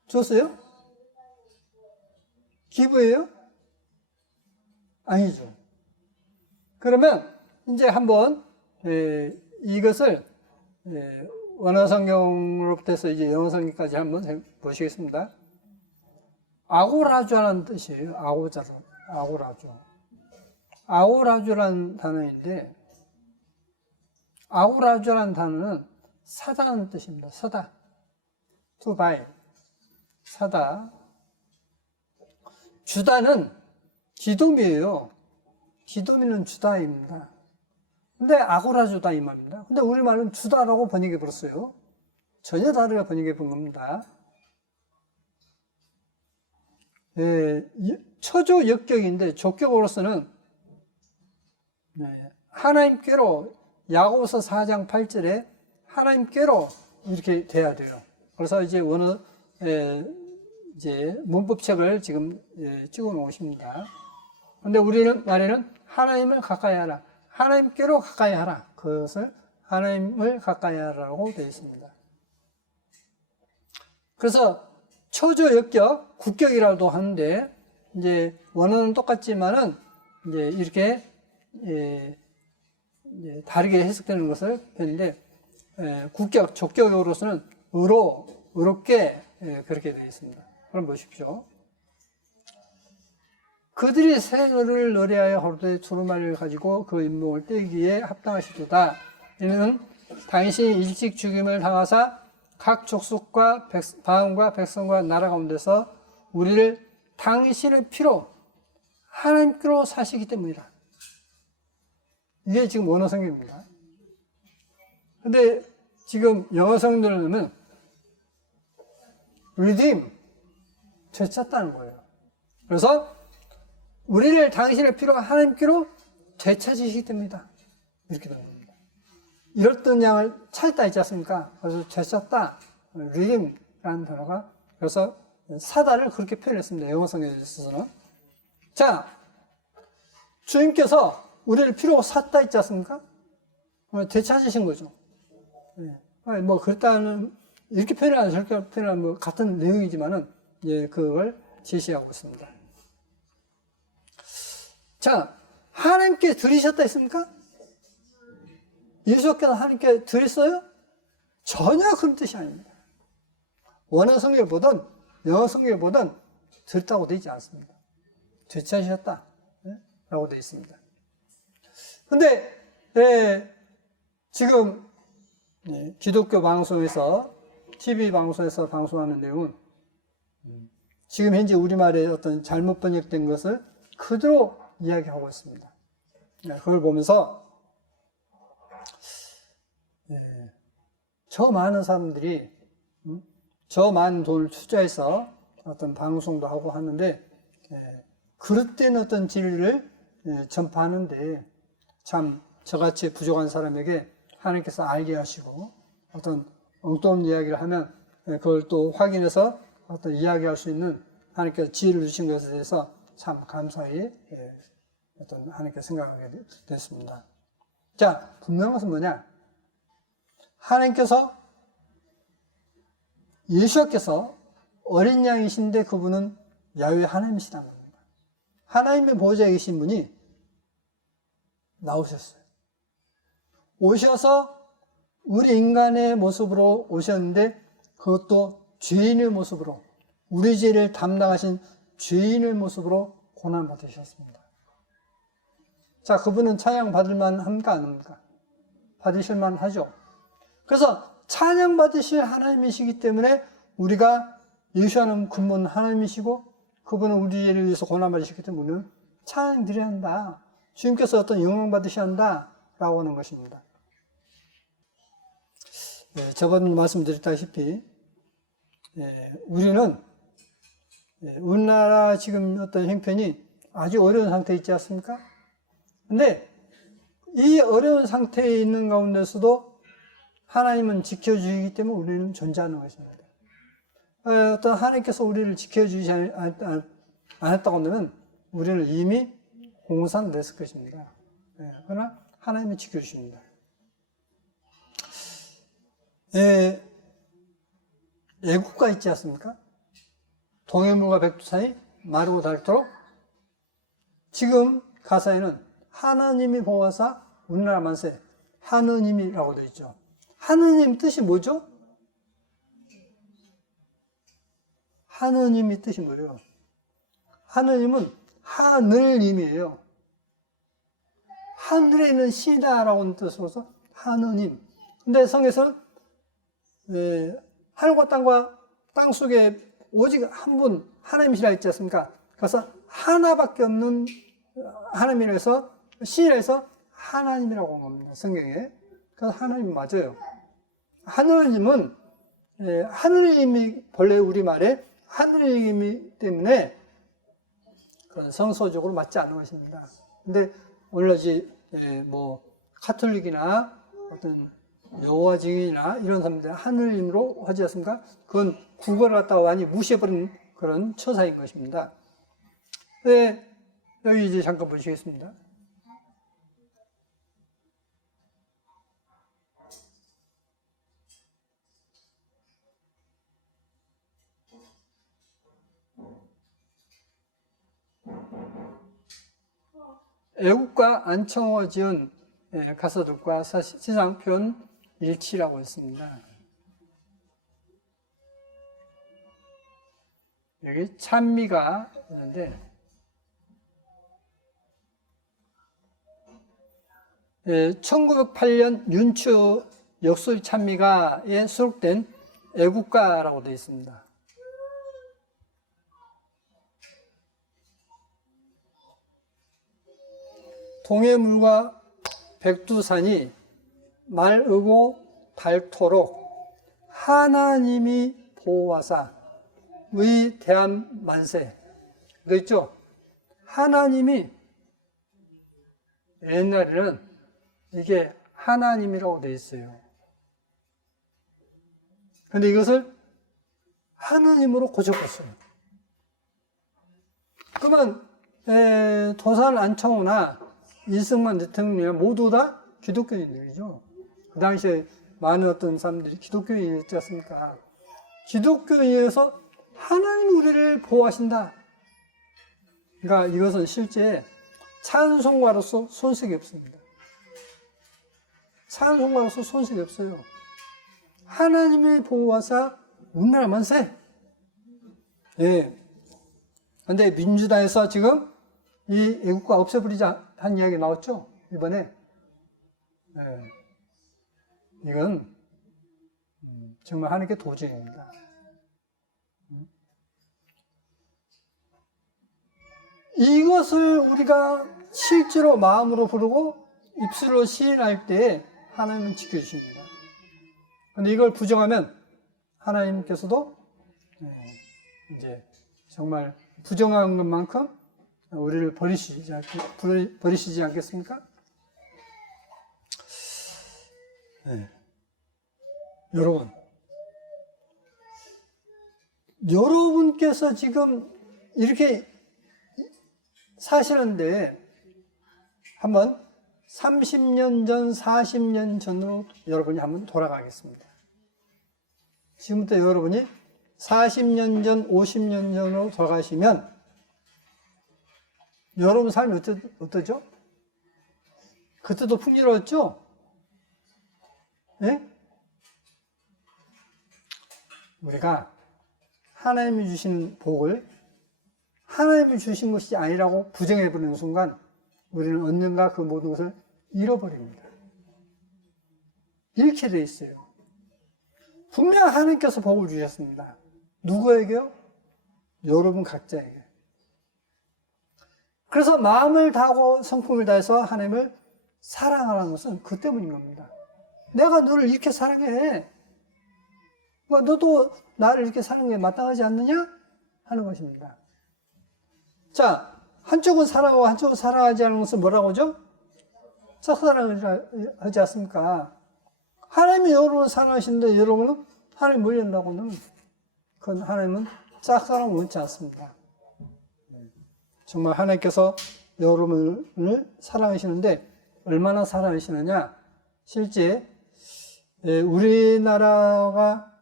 줬어요? 기부예요? 아니죠. 그러면 이제 한번 이것을 원어 성경으로부터 해서 이제 영어 성경까지 한번 보시겠습니다. 아고라주라는 뜻이에요. 아고라주. 아고라주라는 단어인데, 아고라주라는 단어는 사다는 뜻입니다. 사다. to buy. 사다. 주다는 기도미예요. 기도미는 주다입니다. 근데 아고라주다 이 말입니다. 근데 우리말은 주다라고 번역해 버렸어요. 전혀 다르게 번역해 본 겁니다. 처조 역격인데 족격으로서는 하나님께로, 야고보서 4장 8절에 하나님께로 이렇게 돼야 돼요. 그래서 이제 원어 이제 문법책을 지금 찍어 놓으십니다. 근데 우리는 말에는 하나님을 가까이 하라. 하나님께로 가까이 하라. 그것을 하나님을 가까이 하라고 되어 있습니다. 그래서 초조 역격, 국격이라고도 하는데, 이제 원어는 똑같지만은 이제 이렇게 이제 다르게 해석되는 것을 했는데, 국격, 족격으로서는 의롭게 그렇게 되어 있습니다. 그럼 보십시오. 그들이 새 너를 노래하여 하루되 두루마리를 가지고 그 인목을 떼기에 합당하시도다. 이는 당신이 일찍 죽임을 당하사 각 족속과 방언과 백성과 나라 가운데서 우리를 당신의 피로 하나님께로 사시기 때문이다. 이게 지금 원어 성경입니다. 근데 지금 영어 성경으로는 redeem, 되찾다는 거예요. 그래서 우리를 당신의 피로 하나님께로 되찾으시기 때문이다. 이렇게 되는 겁니다. 잃었던 양을 찾다 있지 않습니까? 그래서 되찾다, redeem라는 단어가, 그래서 사다를 그렇게 표현했습니다. 영어 성경에 있어서는. 자, 주님께서 우리를 피로 샀다 있지 않습니까? 되찾으신 거죠. 뭐, 그랬다는, 이렇게 표현하는, 저렇게 표현하는 뭐 같은 내용이지만은, 예, 그걸 제시하고 있습니다. 자, 하나님께 드리셨다 했습니까? 예수께서 하나님께 드렸어요? 전혀 그런 뜻이 아닙니다. 원어 성경을 보든, 영어 성경을 보든, 드렸다고 되어 있지 않습니다. 되찾으셨다. 라고 되어 있습니다. 근데, 지금, 기독교 방송에서, TV 방송에서 방송하는 내용은, 지금 현재 우리말에 어떤 잘못 번역된 것을 그대로 이야기하고 있습니다. 그걸 보면서, 저 많은 사람들이, 저 많은 돈을 투자해서 어떤 방송도 하고 하는데, 그릇된 어떤 진리를 전파하는데 참 저같이 부족한 사람에게 하나님께서 알게 하시고 어떤 엉뚱한 이야기를 하면 그걸 또 확인해서 어떤 이야기할 수 있는 하나님께서 지혜를 주신 것에 대해서 참 감사히 어떤 하나님께 생각하게 됐습니다. 자, 분명한 것은 뭐냐? 하나님께서 예수께서 어린 양이신데 그분은 야훼 하나님이시다는 겁니다. 하나님의 보호자에 계신 분이 나오셨어요. 오셔서 우리 인간의 모습으로 오셨는데 그것도 죄인의 모습으로 우리 죄를 담당하신 죄인의 모습으로 고난받으셨습니다. 자, 그분은 찬양 받을만 합니까? 안 합니까? 받으실만 하죠. 그래서 찬양 받으실 하나님이시기 때문에 우리가 예수하는 그분 하나님이시고 그분은 우리 죄를 위해서 고난받으셨기 때문에 우리는 찬양 드려야 한다. 주님께서 어떤 영광 받으셔야 한다. 라고 하는 것입니다. 저번 말씀드렸다시피 우리는 우리나라 지금 어떤 형편이 아주 어려운 상태에 있지 않습니까? 근데 이 어려운 상태에 있는 가운데서도 하나님은 지켜주시기 때문에 우리는 존재하는 것입니다. 어떤 하나님께서 우리를 지켜주지 않았다고 한다면 우리는 이미 공산됐을 것입니다. 그러나 하나님이 지켜주십니다. 애국가 있지 않습니까? 동해물과 백두 사이 마르고 닳도록 지금 가사에는 하나님이 보호하사 우리나라 만세 하느님이라고 되어 있죠. 하느님 뜻이 뭐죠? 하느님이 뜻이 뭐예요? 하느님은 하늘님이에요. 하늘에 있는 신이다라고 하는 뜻으로서 하느님. 근데 성에서는 하늘과 땅과 땅 속에 오직 한 분 하나님이시라 했지 않습니까? 그래서 하나밖에 없는 하나님이라서 신이라서 하나님이라고 한 겁니다. 성경에. 그래서 하나님 맞아요. 하늘님은 하늘님이 본래 우리말에 하늘님이기 때문에 그런 성서적으로 맞지 않는 것입니다. 근데 오늘날지 뭐 카톨릭이나 어떤 여호와 증인이나 이런 사람들 하늘님으로 하지 않습니까? 그건 국어를 갖다가 완전히 무시해버린 그런 처사인 것입니다. 여기 이제 잠깐 보시겠습니다. 애국가 안청호 지은 가사들과 시상 표현 일치라고 했습니다. 여기 찬미가 있는데 1908년 윤추 역술 찬미가에 수록된 애국가라고 되어 있습니다. 동해물과 백두산이 맑고 닳도록 하나님이 보호하사 위대한 만세. 이거 있죠? 하나님이, 옛날에는 이게 하나님이라고 되어 있어요. 근데 이것을 하느님으로 고쳐봤어요. 그러면 도산 안창호나 이승만 대통령 모두 다 기독교인들이죠. 그 당시에 많은 어떤 사람들이 기독교인이었지 않습니까? 기독교인에서 하나님이 우리를 보호하신다. 그러니까 이것은 실제 찬송가로서 손색이 없습니다. 찬송가로서 손색이 없어요. 하나님이 보호하사 우리나라 만세. 예. 근데 민주당에서 지금 이 애국가 없애버리자 한 이야기 나왔죠? 이번에. 예. 이건 정말 하나님께 도전입니다. 이것을 우리가 실제로 마음으로 부르고 입술로 시인할 때 하나님은 지켜주십니다. 그런데 이걸 부정하면 하나님께서도 이제 정말 부정한 것만큼 우리를 버리시지 않겠습니까? 네. 여러분께서 지금 이렇게 사시는데 한번 30년 전, 40년 전으로 여러분이 한번 돌아가겠습니다. 지금부터 여러분이 40년 전, 50년 전으로 돌아가시면 여러분 삶이 어떠죠? 그때도 풍요로웠죠? 네? 우리가 하나님이 주신 복을 하나님이 주신 것이 아니라고 부정해버리는 순간 우리는 언젠가 그 모든 것을 잃어버립니다. 잃게 돼 있어요. 분명 하나님께서 복을 주셨습니다. 누구에게요? 여러분 각자에게. 그래서 마음을 다하고 성품을 다해서 하나님을 사랑하라는 것은 그 때문인 겁니다. 내가 너를 이렇게 사랑해. 너도 나를 이렇게 사랑해 마땅하지 않느냐? 하는 것입니다. 자, 한쪽은 사랑하고 한쪽은 사랑하지 않는 것은 뭐라고 하죠? 짝사랑을 하지 않습니까? 하나님이 여러분을 사랑하시는데 여러분은 하나님 몰린다고는 그건 하나님은 짝사랑을 원치 않습니다. 정말 하나님께서 여러분을 사랑하시는데 얼마나 사랑하시느냐? 실제 우리나라가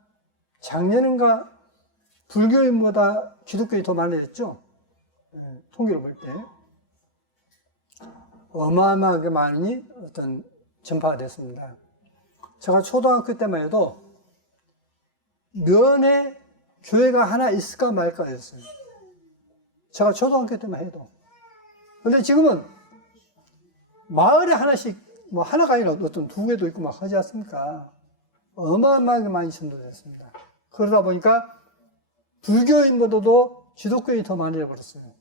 작년인가 불교인보다 기독교인이 더 많아졌죠? 통계를 볼 때 어마어마하게 많이 어떤 전파가 됐습니다. 제가 초등학교 때만 해도 면에 교회가 하나 있을까 말까였어요. 제가 초등학교 때만 해도. 근데 지금은 마을에 하나씩, 뭐 하나가 아니라 어떤 두 개도 있고 막 하지 않습니까? 어마어마하게 많이 전도됐습니다. 그러다 보니까 불교인보다도 기독교인이 더 많아져버렸어요.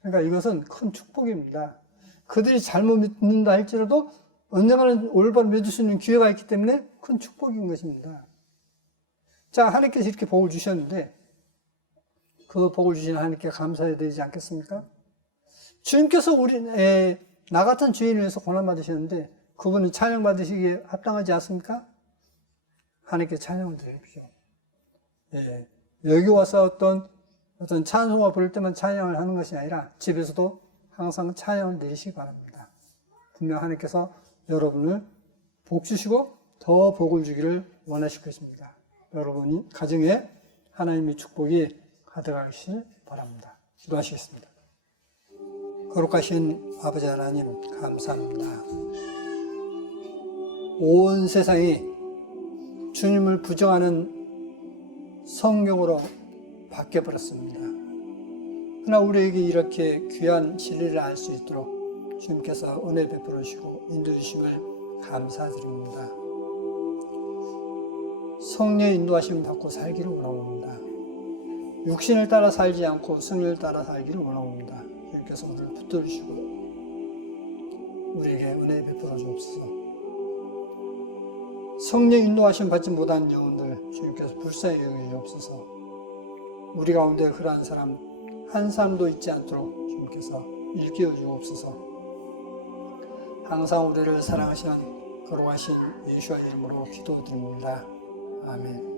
그러니까 이것은 큰 축복입니다. 그들이 잘못 믿는다 할지라도 언젠가는 올바로 믿을 수 있는 기회가 있기 때문에 큰 축복인 것입니다. 자, 하나님께서 이렇게 복을 주셨는데 그 복을 주신 하나님께 감사해야 되지 않겠습니까? 주님께서 나 같은 죄인을 위해서 고난받으셨는데 그분은 찬양받으시기에 합당하지 않습니까? 하나님께 찬양을 드립시오. 예, 여기 와서 어떤 찬송가 부를 때만 찬양을 하는 것이 아니라 집에서도 항상 찬양을 드리시기 바랍니다. 분명 하나님께서 여러분을 복 주시고 더 복을 주기를 원하실 것입니다. 여러분이 가정에 하나님의 축복이 가득하시길 바랍니다. 기도하시겠습니다. 거룩하신 아버지 하나님 감사합니다. 온 세상이 주님을 부정하는 성경으로 바뀌어버렸습니다. 그러나 우리에게 이렇게 귀한 진리를 알 수 있도록 주님께서 은혜 베풀어 주시고 인도해 주심을 감사드립니다. 성령의 인도하심을 받고 살기를 원합니다. 육신을 따라 살지 않고 성령을 따라 살기를 원합니다. 주님께서 우리를 붙들어 주시고 우리에게 은혜 베풀어 주옵소서. 성령 인도하심 받지 못한 영혼들 주님께서 불쌍히 여겨 주옵소서. 우리 가운데 그러한 사람 한 사람도 있지 않도록 주님께서 일깨워 주옵소서. 항상 우리를 사랑하시는 거룩하신 예수와 이름으로 기도드립니다. 아멘.